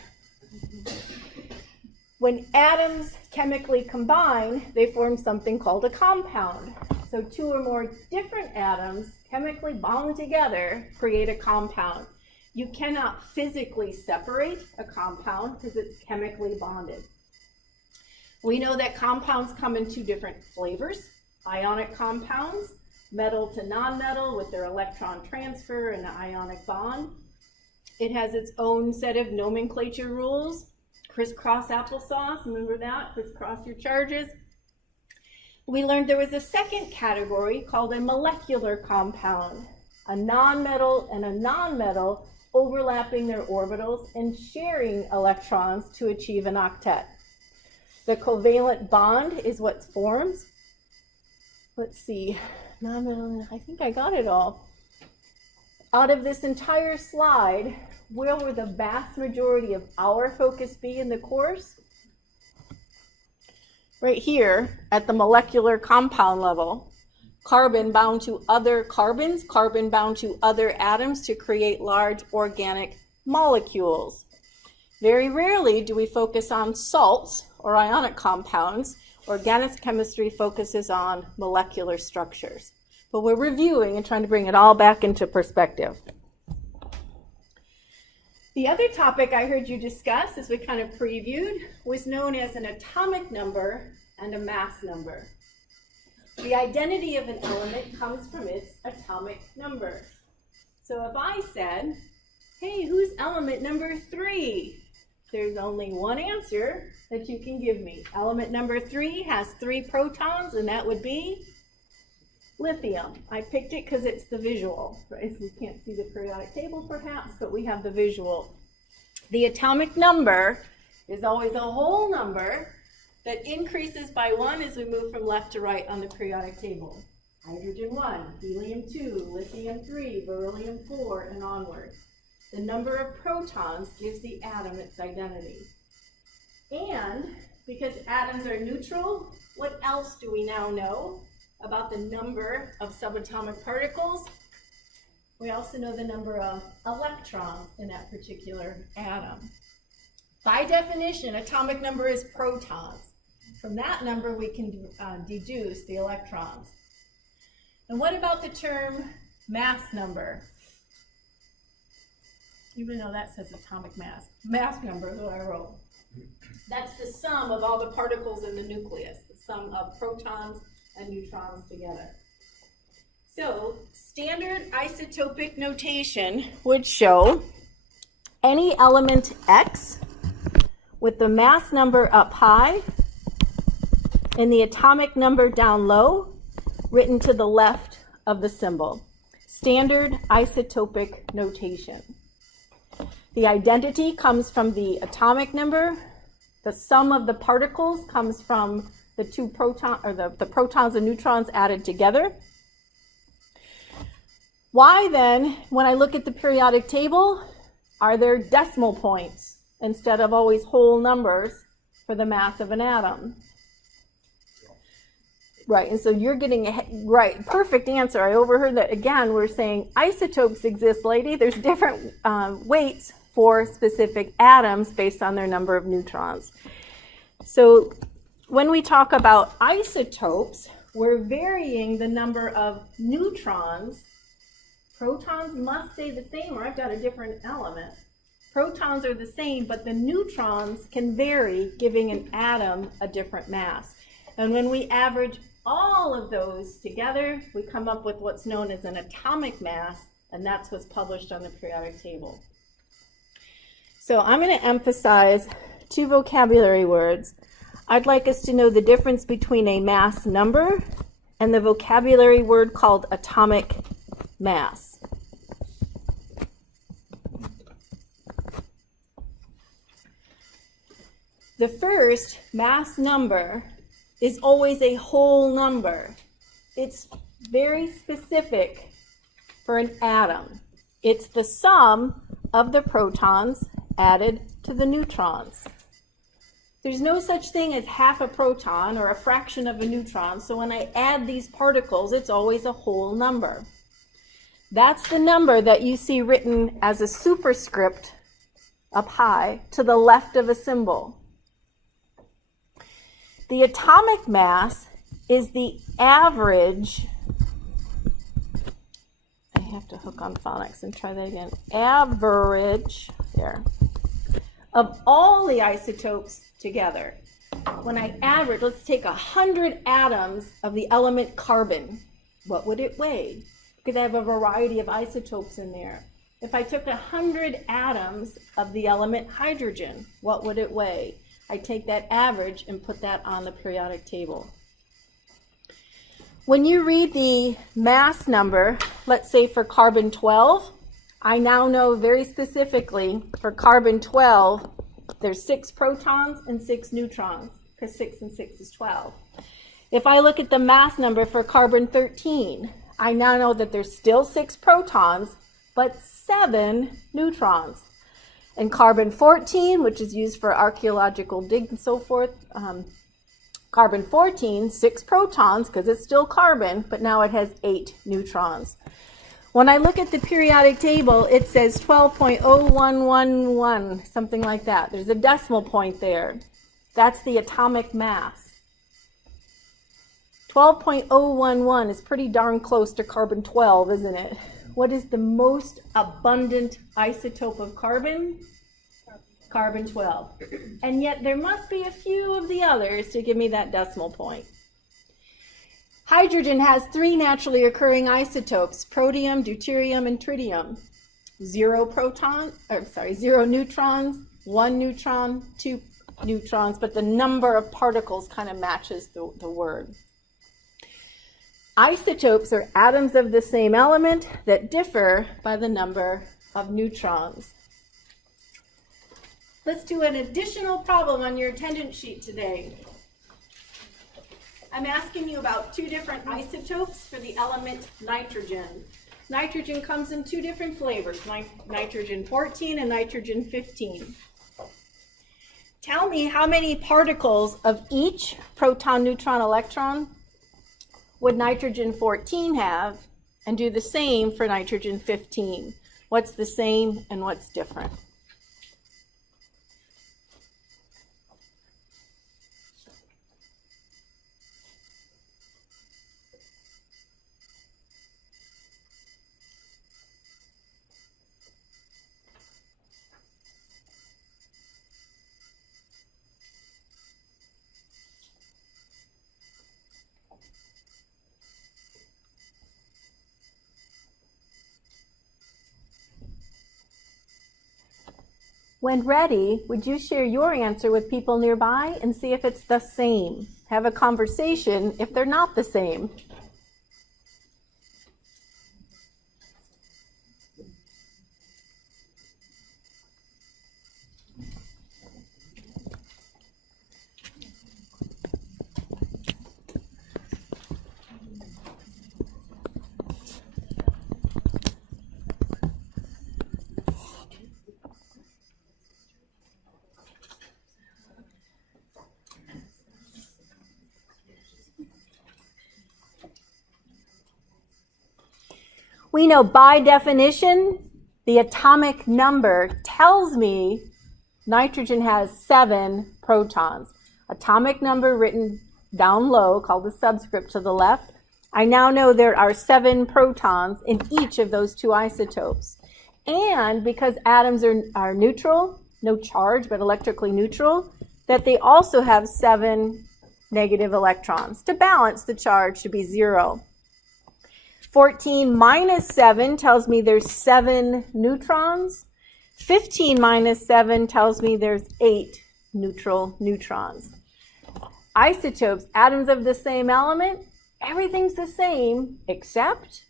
When atoms chemically combine, they form something called a compound. So 2 or more different atoms chemically bound together create a compound. You cannot physically separate a compound because it's chemically bonded. We know that compounds come in 2 different flavors: ionic compounds, metal to nonmetal with their electron transfer and an ionic bond, It has its own set of nomenclature rules. Crisscross applesauce, remember that? Crisscross your charges. We learned there was a second category called a molecular compound, a nonmetal and a nonmetal overlapping their orbitals and sharing electrons to achieve an octet. The covalent bond is what forms. Let's see, nonmetal, I think I got it all. Out of this entire slide, where will the vast majority of our focus be in the course? Right here at the molecular compound level. Carbon bound to other carbons, carbon bound to other atoms to create large organic molecules. Very rarely do we focus on salts or ionic compounds. Organic chemistry focuses on molecular structures. But we're reviewing and trying to bring it all back into perspective. The other topic I heard you discuss, as we kind of previewed, was known as an atomic number and a mass number. The identity of an element comes from its atomic number. So if I said, hey, who's element number 3? There's only one answer that you can give me. Element number 3 has 3 protons, and that would be lithium. I picked it because it's the visual, right? So we can't see the periodic table perhaps, but we have the visual. The atomic number is always a whole number that increases by 1 as we move from left to right on the periodic table. Hydrogen 1, helium 2, lithium 3, beryllium 4, and onward. The number of protons gives the atom its identity. And because atoms are neutral, what else do we now know about the number of subatomic particles? We also know the number of electrons in that particular atom. By definition, atomic number is protons. From that number, we can deduce the electrons. And what about the term mass number? Even though that says atomic mass. Mass number is what I wrote. That's the sum of all the particles in the nucleus, the sum of protons and neutrons together. So, standard isotopic notation would show any element X with the mass number up high and the atomic number down low, written to the left of the symbol. Standard isotopic notation. The identity comes from the atomic number. The sum of the particles comes from the two protons, or the protons and neutrons added together. Why then, when I look at the periodic table, are there decimal points instead of always whole numbers for the mass of an atom? Right, and so you're getting, right, perfect answer. I overheard that again. We're saying isotopes exist, lady. There's different weights for specific atoms based on their number of neutrons. So when we talk about isotopes, we're varying the number of neutrons. Protons must stay the same, or I've got a different element. Protons are the same, but the neutrons can vary, giving an atom a different mass. And when we average all of those together, we come up with what's known as an atomic mass, and that's what's published on the periodic table. So I'm going to emphasize 2 vocabulary words. I'd like us to know the difference between a mass number and the vocabulary word called atomic mass. The first, mass number, is always a whole number. It's very specific for an atom. It's the sum of the protons added to the neutrons. There's no such thing as half a proton or a fraction of a neutron, so when I add these particles, it's always a whole number. That's the number that you see written as a superscript up high to the left of a symbol. The atomic mass is the average, I have to hook on phonics and try that again, average, there, of all the isotopes together. When I average, let's take 100 atoms of the element carbon. What would it weigh? Because I have a variety of isotopes in there. If I took 100 atoms of the element hydrogen, what would it weigh? I take that average and put that on the periodic table. When you read the mass number, let's say for carbon 12, I now know very specifically for carbon 12, there's 6 protons and 6 neutrons, because 6 and 6 is 12. If I look at the mass number for carbon 13, I now know that there's still 6 protons, but 7 neutrons. And carbon 14, which is used for archaeological dig and so forth, carbon 14, 6 protons, because it's still carbon, but now it has 8 neutrons. When I look at the periodic table, it says 12.0111, something like that. There's a decimal point there. That's the atomic mass. 12.011 is pretty darn close to carbon 12, isn't it? What is the most abundant isotope of carbon? Carbon 12. And yet there must be a few of the others to give me that decimal point. Hydrogen has 3 naturally occurring isotopes, protium, deuterium, and tritium. 0 neutrons, 1 neutron, 2 neutrons, but the number of particles kind of matches the word. Isotopes are atoms of the same element that differ by the number of neutrons. Let's do an additional problem on your attendance sheet today. I'm asking you about 2 different isotopes for the element nitrogen. Nitrogen comes in 2 different flavors, nitrogen 14 and nitrogen 15. Tell me how many particles of each proton, neutron, electron would nitrogen 14 have, and do the same for nitrogen 15. What's the same and what's different? When ready, would you share your answer with people nearby and see if it's the same? Have a conversation if they're not the same. We know by definition, the atomic number tells me nitrogen has 7 protons. Atomic number written down low, called the subscript to the left. I now know there are 7 protons in each of those 2 isotopes. And because atoms are neutral, no charge, but electrically neutral, that they also have 7 negative electrons. To balance, the charge should be 0. 14 minus 7 tells me there's 7 neutrons. 15 minus 7 tells me there's 8 neutral neutrons. Isotopes, atoms of the same element, everything's the same except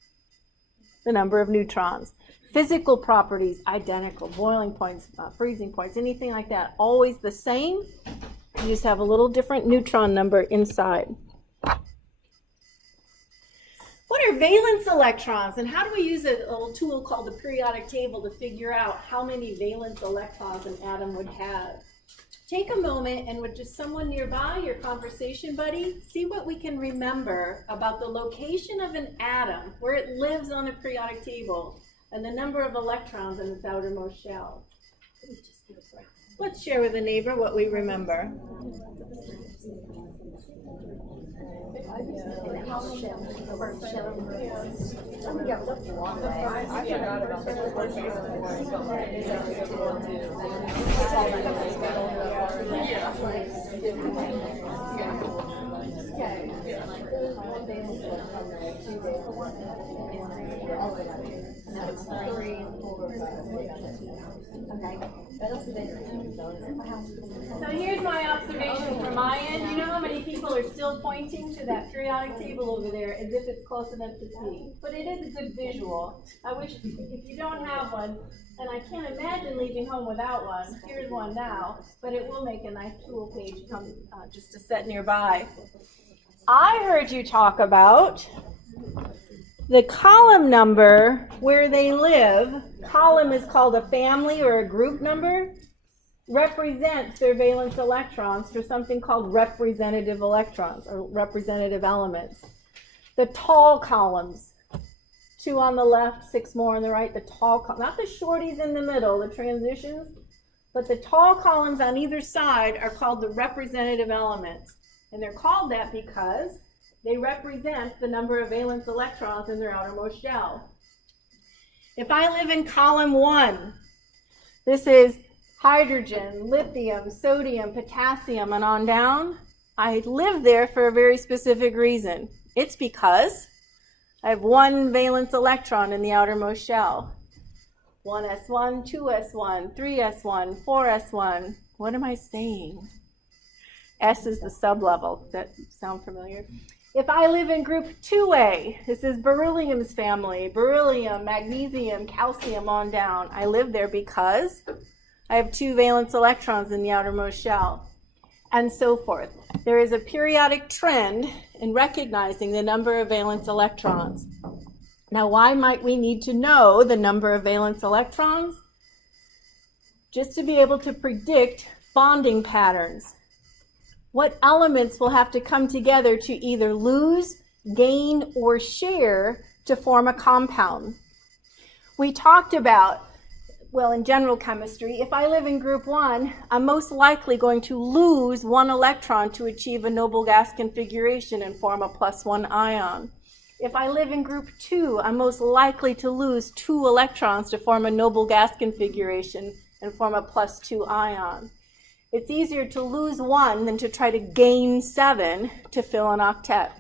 the number of neutrons. Physical properties, identical, boiling points, freezing points, anything like that, always the same. You just have a little different neutron number inside. What are valence electrons, and how do we use a little tool called the periodic table to figure out how many valence electrons an atom would have? Take a moment and with just someone nearby, your conversation buddy, see what we can remember about the location of an atom, where it lives on a periodic table, and the number of electrons in its outermost shell. Let's share with a neighbor what we remember. Okay. There's one day in the from there, 2 days for one, all the way down. And that was 3 and 4 or 5. Okay. But also then, So here's my observation from my end. You know how many people are still pointing to that periodic table over there as if it's close enough to see? But it is a good visual. I wish, if you don't have one, and I can't imagine leaving home without one, here's one now, but it will make a nice tool page come just to set nearby. I heard you talk about the column number where they live. Column is called a family or a group number. Represents their valence electrons for something called representative electrons or representative elements. The tall columns, 2 on the left, 6 more on the right, the tall columns, not the shorties in the middle, the transitions, but the tall columns on either side are called the representative elements. And they're called that because they represent the number of valence electrons in their outermost shell. If I live in column 1, this is hydrogen, lithium, sodium, potassium, and on down. I live there for a very specific reason. It's because I have 1 valence electron in the outermost shell. 1s1, 2s1, 3s1, 4s1. What am I saying? S is the sublevel. Does that sound familiar? If I live in group 2A, this is beryllium's family, beryllium, magnesium, calcium on down. I live there because I have 2 valence electrons in the outermost shell, and so forth. There is a periodic trend in recognizing the number of valence electrons. Now, why might we need to know the number of valence electrons? Just to be able to predict bonding patterns. What elements will have to come together to either lose, gain, or share to form a compound? We talked about, well, in general chemistry, if I live in group 1, I'm most likely going to lose 1 electron to achieve a noble gas configuration and form a +1 ion. If I live in group 2, I'm most likely to lose 2 electrons to form a noble gas configuration and form a +2 ion. It's easier to lose 1 than to try to gain 7 to fill an octet.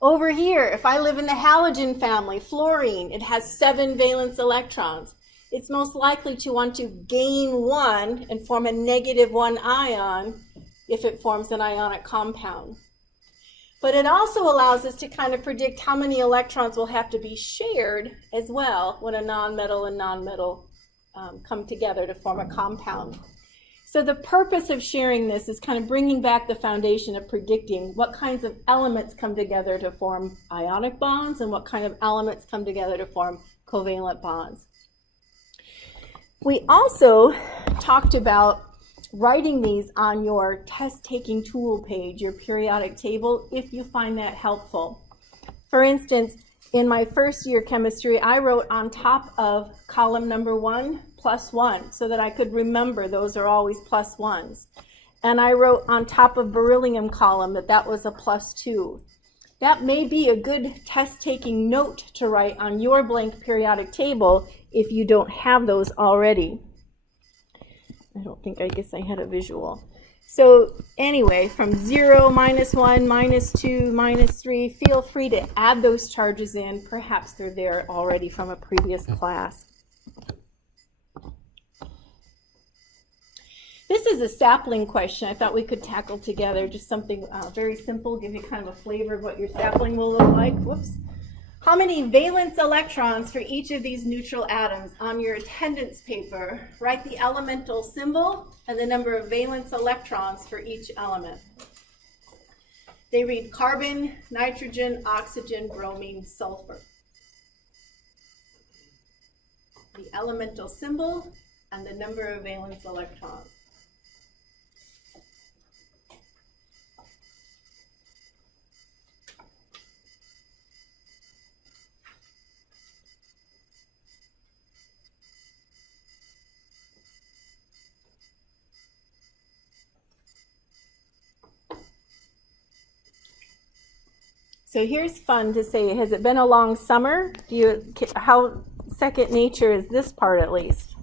Over here, if I live in the halogen family, fluorine, it has 7 valence electrons. It's most likely to want to gain 1 and form a -1 ion if it forms an ionic compound. But it also allows us to kind of predict how many electrons will have to be shared as well when a nonmetal and nonmetal come together to form a compound. So the purpose of sharing this is kind of bringing back the foundation of predicting what kinds of elements come together to form ionic bonds and what kind of elements come together to form covalent bonds. We also talked about writing these on your test-taking tool page, your periodic table, if you find that helpful. For instance, in my first year chemistry, I wrote on top of column number 1, +1, so that I could remember those are always +1s. And I wrote on top of beryllium column that was a +2. That may be a good test-taking note to write on your blank periodic table if you don't have those already. I guess I had a visual. So anyway, from 0, -1, -2, -3, feel free to add those charges in. Perhaps they're there already from a previous class. This is a sapling question I thought we could tackle together, just something very simple, give you kind of a flavor of what your sapling will look like. Whoops. How many valence electrons for each of these neutral atoms? On your attendance paper, write the elemental symbol and the number of valence electrons for each element. They read carbon, nitrogen, oxygen, bromine, sulfur. The elemental symbol and the number of valence electrons. So here's fun to say, has it been a long summer? How second nature is this part at least?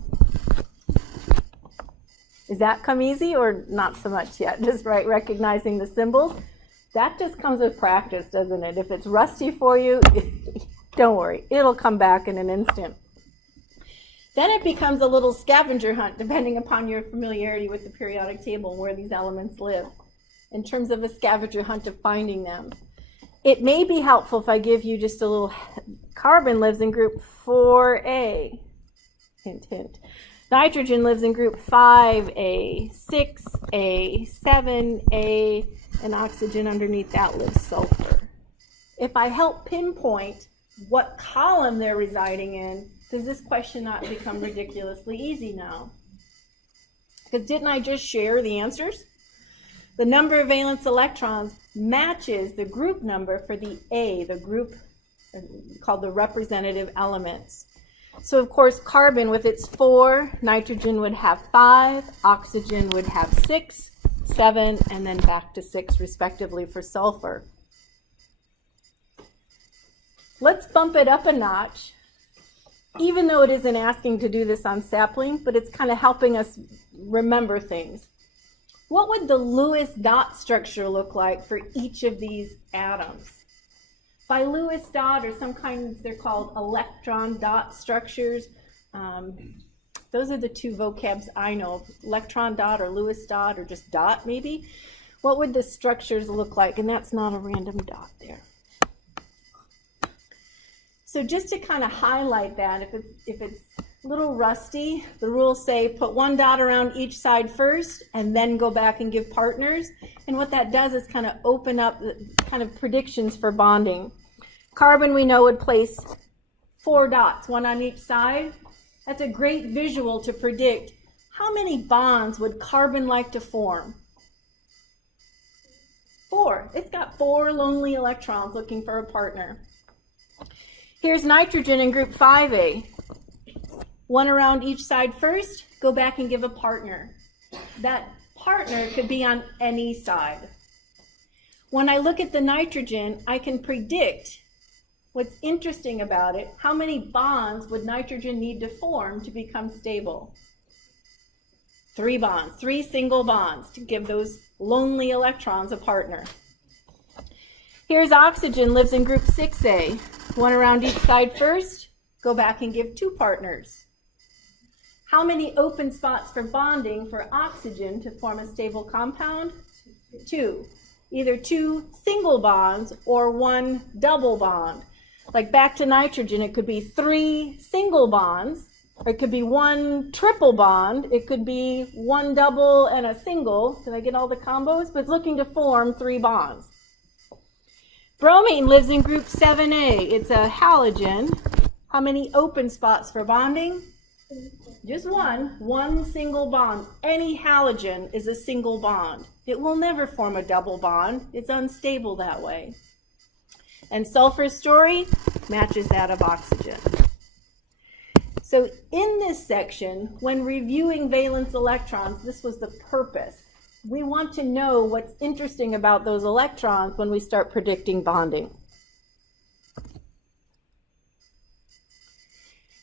Is that come easy or not so much yet? Just recognizing the symbols. That just comes with practice, doesn't it? If it's rusty for you, don't worry. It'll come back in an instant. Then it becomes a little scavenger hunt, depending upon your familiarity with the periodic table and where these elements live, in terms of a scavenger hunt of finding them. It may be helpful if I give you just a little. Carbon lives in group 4A. Hint, hint. Nitrogen lives in group 5A, 6A, 7A, and oxygen underneath that lives sulfur. If I help pinpoint what column they're residing in, does this question not become ridiculously easy now? Because didn't I just share the answers? The number of valence electrons matches the group number for the A, the group called the representative elements. So of course carbon with its 4, nitrogen would have 5, oxygen would have 6, 7, and then back to 6 respectively for sulfur. Let's bump it up a notch, even though it isn't asking to do this on sapling, but it's kind of helping us remember things. What would the Lewis dot structure look like for each of these atoms? By Lewis dot, or some kinds they're called electron dot structures. Those are the two vocabs I know, electron dot or Lewis dot or just dot maybe. What would the structures look like? And that's not a random dot there. So just to kind of highlight that, if it's a little rusty, the rules say put one dot around each side first and then go back and give partners. And what that does is kind of open up the kind of predictions for bonding. Carbon we know would place 4 dots, one on each side. That's a great visual to predict how many bonds would carbon like to form. 4. It's got 4 lonely electrons looking for a partner. Here's nitrogen in group 5A. One around each side first, go back and give a partner. That partner could be on any side. When I look at the nitrogen, I can predict what's interesting about it. How many bonds would nitrogen need to form to become stable? 3 bonds, 3 single bonds to give those lonely electrons a partner. Here's oxygen, lives in group 6A. One around each side first, go back and give 2 partners. How many open spots for bonding for oxygen to form a stable compound? 2. Either 2 single bonds or 1 double bond. Like back to nitrogen, it could be 3 single bonds, or it could be 1 triple bond, it could be 1 double and a single. Did I get all the combos? But it's looking to form 3 bonds. Bromine lives in group 7A. It's a halogen. How many open spots for bonding? Just 1. 1 single bond. Any halogen is a single bond. It will never form a double bond. It's unstable that way. And sulfur's story matches that of oxygen. So in this section, when reviewing valence electrons, this was the purpose. We want to know what's interesting about those electrons when we start predicting bonding.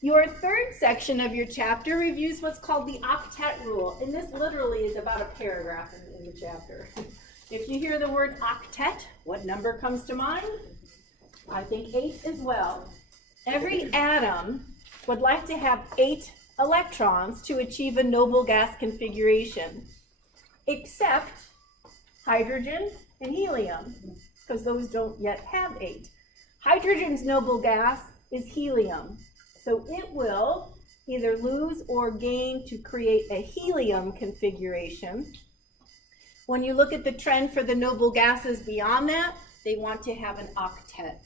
Your third section of your chapter reviews what's called the octet rule, and this literally is about a paragraph in the chapter. If you hear the word octet, what number comes to mind? I think 8 as well. Every atom would like to have 8 electrons to achieve a noble gas configuration, except hydrogen and helium, because those don't yet have 8. Hydrogen's noble gas is helium, so it will either lose or gain to create a helium configuration. When you look at the trend for the noble gases beyond that, they want to have an octet.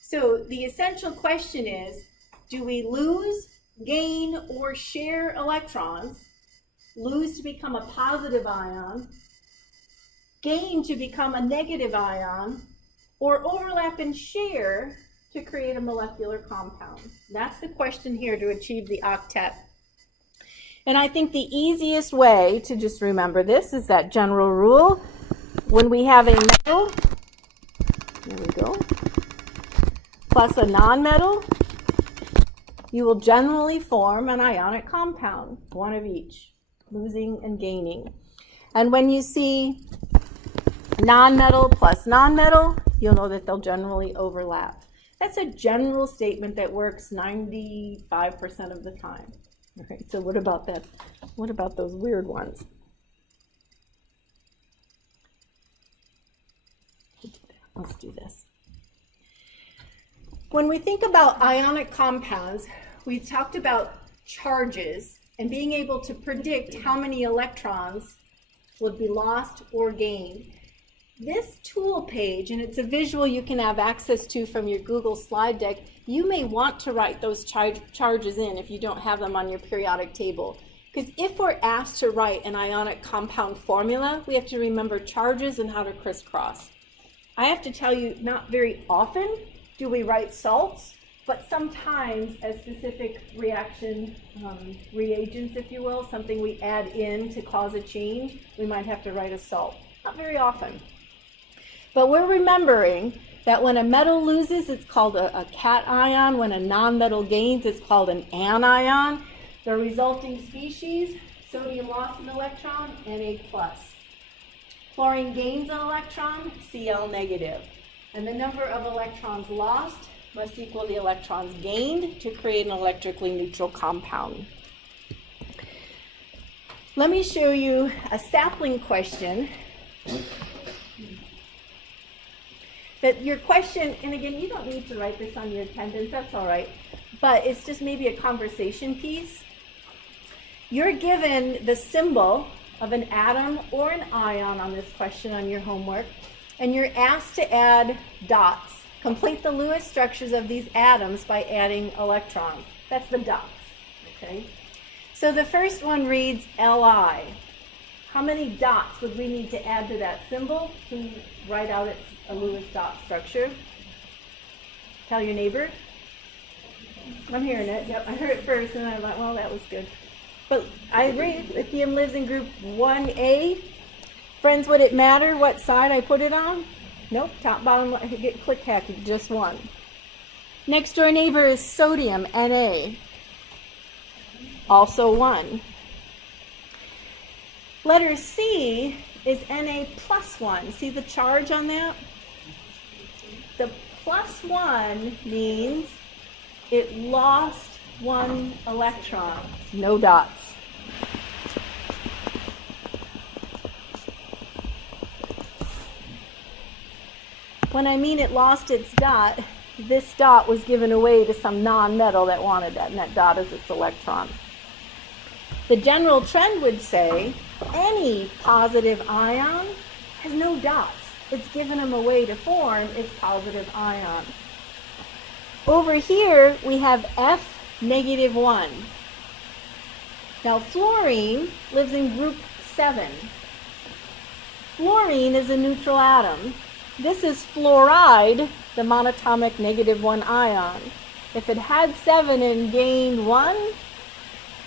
So the essential question is, do we lose, gain, or share electrons? Lose to become a positive ion, gain to become a negative ion, or overlap and share to create a molecular compound? That's the question here to achieve the octet. And I think the easiest way to just remember this is that general rule. When we have a metal, there we go, plus a nonmetal, you will generally form an ionic compound, one of each, losing and gaining. And when you see non-metal plus non-metal, you'll know that they'll generally overlap. That's a general statement that works 95% of the time. All right, so what about that? What about those weird ones? Let's do this. When we think about ionic compounds, we talked about charges and being able to predict how many electrons would be lost or gained. This tool page, and it's a visual you can have access to from your Google slide deck, you may want to write those charges in if you don't have them on your periodic table. Because if we're asked to write an ionic compound formula, we have to remember charges and how to crisscross. I have to tell you, not very often do we write salts, but sometimes as specific reaction reagents, if you will, something we add in to cause a change, we might have to write a salt. Not very often. But we're remembering that when a metal loses, it's called a cation. When a nonmetal gains, it's called an anion. The resulting species, sodium lost an electron, Na+. Chlorine gains an electron, Cl negative. And the number of electrons lost must equal the electrons gained to create an electrically neutral compound. Let me show you a sapling question. That your question, and again, you don't need to write this on your attendance, that's all right, but it's just maybe a conversation piece. You're given the symbol of an atom or an ion on this question on your homework, and you're asked to add dots. Complete the Lewis structures of these atoms by adding electrons. That's the dots, okay? So the first one reads Li. How many dots would we need to add to that symbol to write out a Lewis dot structure? Tell your neighbor. I'm hearing it. Yep, I heard it first, and I thought, well, that was good. But I agree. Lithium lives in group 1A. Friends, would it matter what side I put it on? Nope. Top, bottom, get click hacky, just one. Next door neighbor is sodium, Na. Also 1. Letter C is Na+1. See the charge on that? The +1 means it lost 1 electron. No dots. When I mean it lost its dot, this dot was given away to some non-metal that wanted that, and that dot is its electron. The general trend would say any positive ion has no dots. It's given them away to form its positive ion. Over here, we have F-1. Now, fluorine lives in group 7. Fluorine is a neutral atom. This is fluoride, the monatomic -1 ion. If it had 7 and gained 1,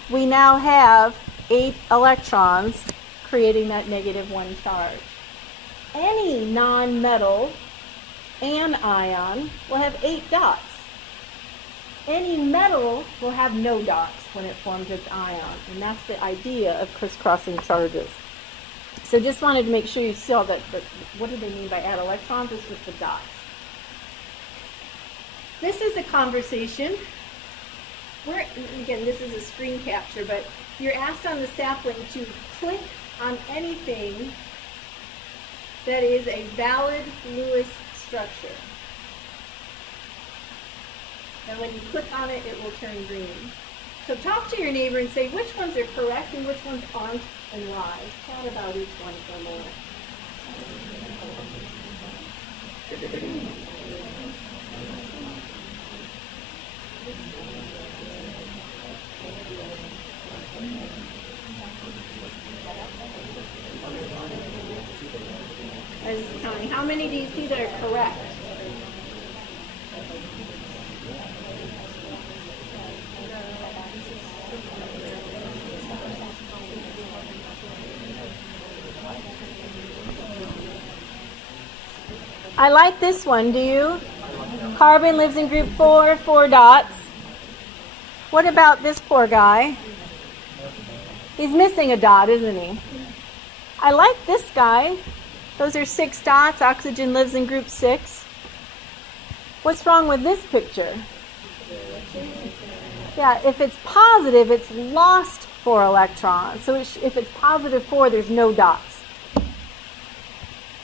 we now have 8 electrons, creating that -1 charge. Any non-metal anion will have 8 dots. Any metal will have no dots when it forms its ion, and that's the idea of crisscrossing charges. So just wanted to make sure you saw that, what do they mean by add electrons? It's with the dots. This is a conversation where, again, this is a screen capture, but you're asked on the sapling to click on anything that is a valid Lewis structure. And when you click on it, it will turn green. So talk to your neighbor and say which ones are correct and which ones aren't and why. Chat about each one for a moment. I was just counting. How many do you see that are correct? I like this one, do you? Carbon lives in group 4, 4 dots. What about this poor guy? He's missing a dot, isn't he? I like this guy. Those are 6 dots. Oxygen lives in group 6. What's wrong with this picture? Yeah, if it's positive, it's lost 4 electrons. So if it's positive 4, there's no dots.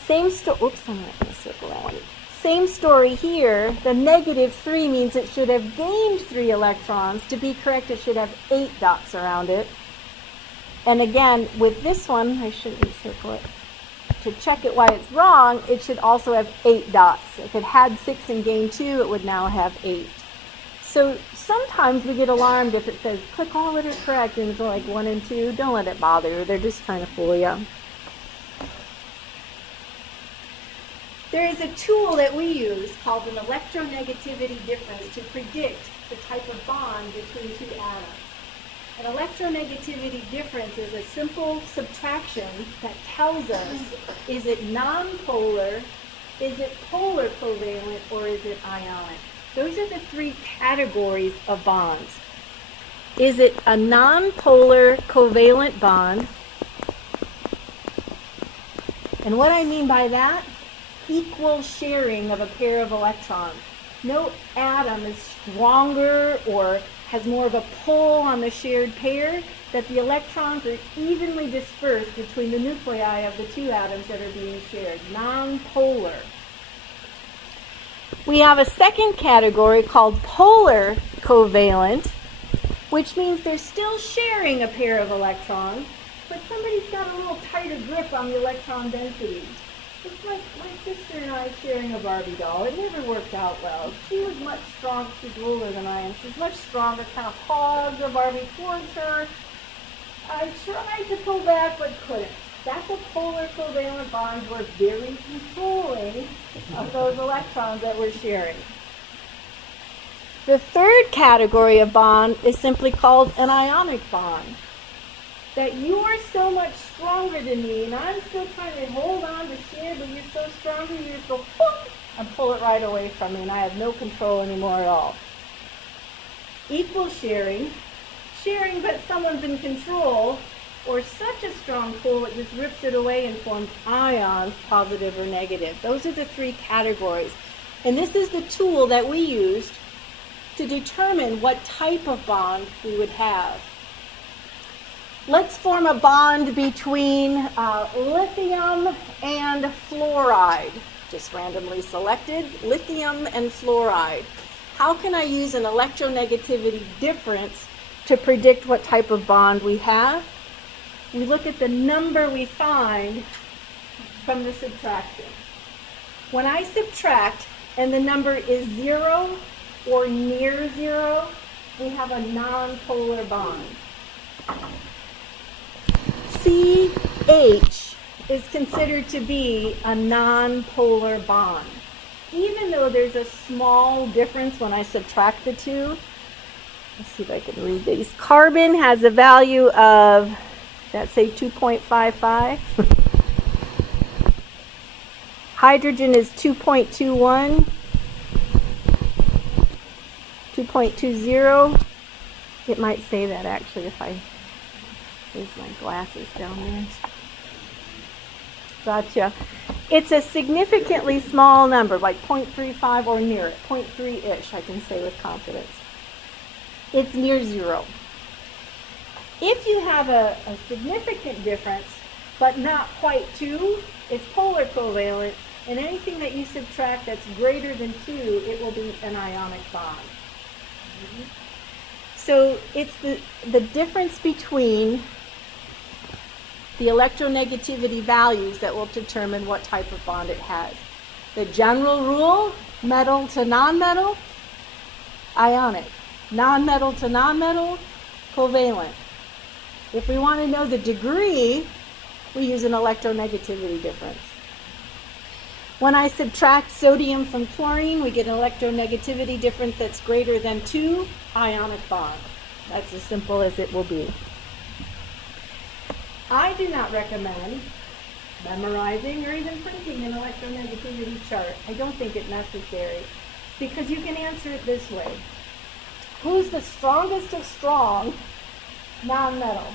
Same story. Oops, I'm not going to circle that one. Same story here. The negative 3 means it should have gained 3 electrons. To be correct, it should have 8 dots around it. And again, with this one, I shouldn't circle it. To check it why it's wrong, it should also have 8 dots. If it had 6 and gained 2, it would now have 8. So sometimes we get alarmed if it says, click all letters correct, and it's like 1 and 2. Don't let it bother you. They're just trying to fool you. There is a tool that we use called an electronegativity difference to predict the type of bond between 2 atoms. An electronegativity difference is a simple subtraction that tells us, is it nonpolar, is it polar covalent, or is it ionic? Those are the 3 categories of bonds. Is it a nonpolar covalent bond? And what I mean by that, equal sharing of a pair of electrons. No atom is stronger or has more of a pull on the shared pair, that the electrons are evenly dispersed between the nuclei of the 2 atoms that are being shared. Nonpolar. We have a second category called polar covalent, which means they're still sharing a pair of electrons, but somebody's got a little tighter grip on the electron density. It's like my sister and I sharing a Barbie doll. It never worked out well. She was much stronger. She's older than I am. She's much stronger, kind of hogged the Barbie towards her. I tried to pull back, but couldn't. That's a polar covalent bond. We're very controlling of those electrons that we're sharing. The third category of bond is simply called an ionic bond. That you are so much stronger than me, and I'm still trying to hold on to share, but you're so stronger, you just go boom, and pull it right away from me, and I have no control anymore at all. Equal sharing, sharing but someone's in control, or such a strong pull it just rips it away and forms ions, positive or negative. Those are the 3 categories. And this is the tool that we used to determine what type of bond we would have. Let's form a bond between lithium and fluoride. Just randomly selected, lithium and fluoride. How can I use an electronegativity difference to predict what type of bond we have? We look at the number we find from the subtraction. When I subtract and the number is 0 or near 0, we have a nonpolar bond. CH is considered to be a nonpolar bond. Even though there's a small difference when I subtract the 2. Let's see if I can read these. Carbon has a value of, does that say 2.55? Hydrogen is 2.21, 2.20. It might say that actually if I use my glasses down there. Gotcha. It's a significantly small number, like 0.35 or near it, 0.3-ish, I can say with confidence. It's near 0. If you have a significant difference, but not quite 2, it's polar covalent, and anything that you subtract that's greater than 2, it will be an ionic bond. So it's the difference between the electronegativity values that will determine what type of bond it has. The general rule, metal to nonmetal, ionic. Nonmetal to nonmetal, covalent. If we want to know the degree, we use an electronegativity difference. When I subtract sodium from chlorine, we get an electronegativity difference that's greater than 2, ionic bond. That's as simple as it will be. I do not recommend memorizing or even printing an electronegativity chart. I don't think it's necessary because you can answer it this way. Who's the strongest of strong nonmetal?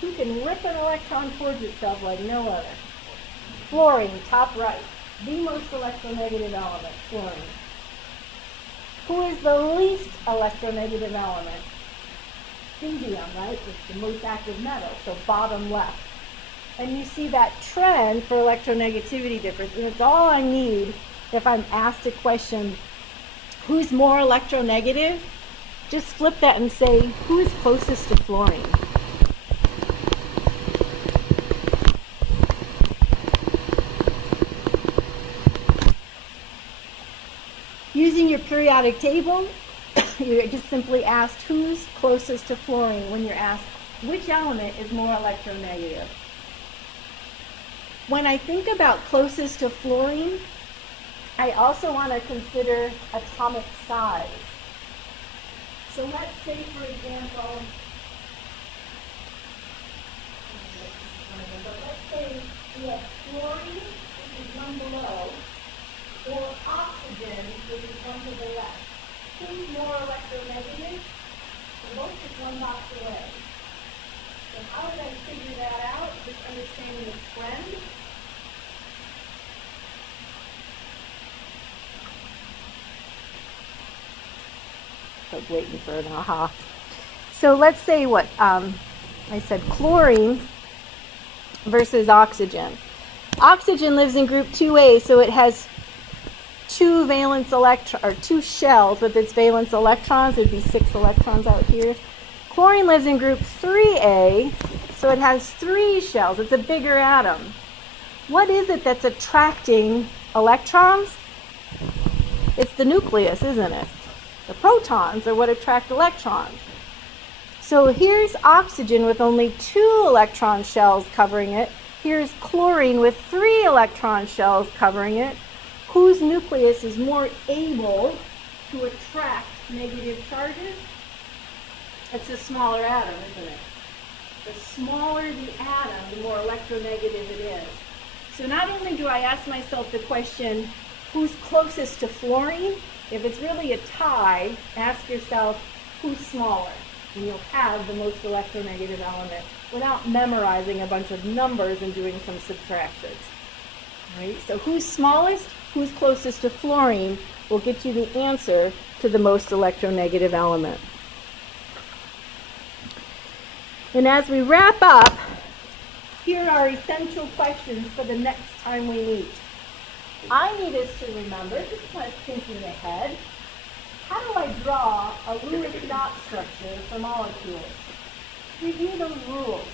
Who can rip an electron towards itself like no other? Fluorine, top right. The most electronegative element, fluorine. Who is the least electronegative element? Indium, right? It's the most active metal, so bottom left. And you see that trend for electronegativity difference, and it's all I need if I'm asked a question, who's more electronegative? Just flip that and say, who is closest to fluorine? Using your periodic table, you're just simply asked who's closest to fluorine when you're asked which element is more electronegative. When I think about closest to fluorine, I also want to consider atomic size. So let's say, for example, let's say we have fluorine, which is one below, or oxygen, which is one to the left. Who's more electronegative? They're both just one box away. So how did I figure that out? Just understanding the trend. I was waiting for an aha. So let's say what I said, chlorine versus oxygen. Oxygen lives in group 2A, so it has two shells with its valence electrons. There'd be 6 electrons out here. Chlorine lives in group 3A, so it has 3 shells. It's a bigger atom. What is it that's attracting electrons? It's the nucleus, isn't it? The protons are what attract electrons. So here's oxygen with only 2 electron shells covering it. Here's chlorine with 3 electron shells covering it. Whose nucleus is more able to attract negative charges? It's a smaller atom, isn't it? The smaller the atom, the more electronegative it is. So not only do I ask myself the question, who's closest to fluorine? If it's really a tie, ask yourself, who's smaller? And you'll have the most electronegative element without memorizing a bunch of numbers and doing some subtractions. Right? So who's smallest, who's closest to fluorine will get you the answer to the most electronegative element. And as we wrap up, here are essential questions for the next time we meet. I need us to remember, just kind of thinking ahead, how do I draw a Lewis dot structure for molecules? Review those rules.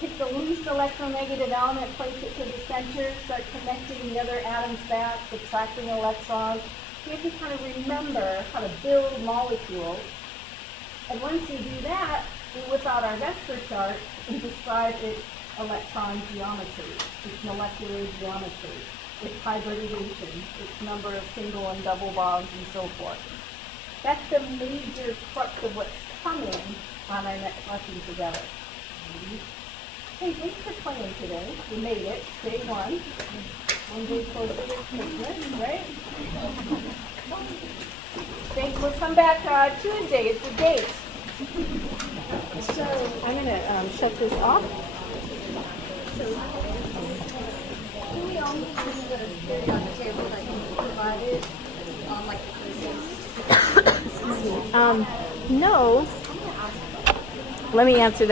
Pick the least electronegative element, place it to the center, start connecting the other atoms back, subtracting electrons. You have to kind of remember how to build molecules. And once you do that, we whip out our vector chart and describe its electron geometry, its molecular geometry, its hybridization, its number of single and double bonds, and so forth. That's the major crux of what's coming on our next lesson together. Hey, thanks for playing today. We made it. Day 1. 1 day closer to Christmas, right? Thanks. We'll come back Tuesday. It's the date. So I'm going to shut this off. Do we only use the periodic table that you provided on like the quizzes? No. Let me answer that.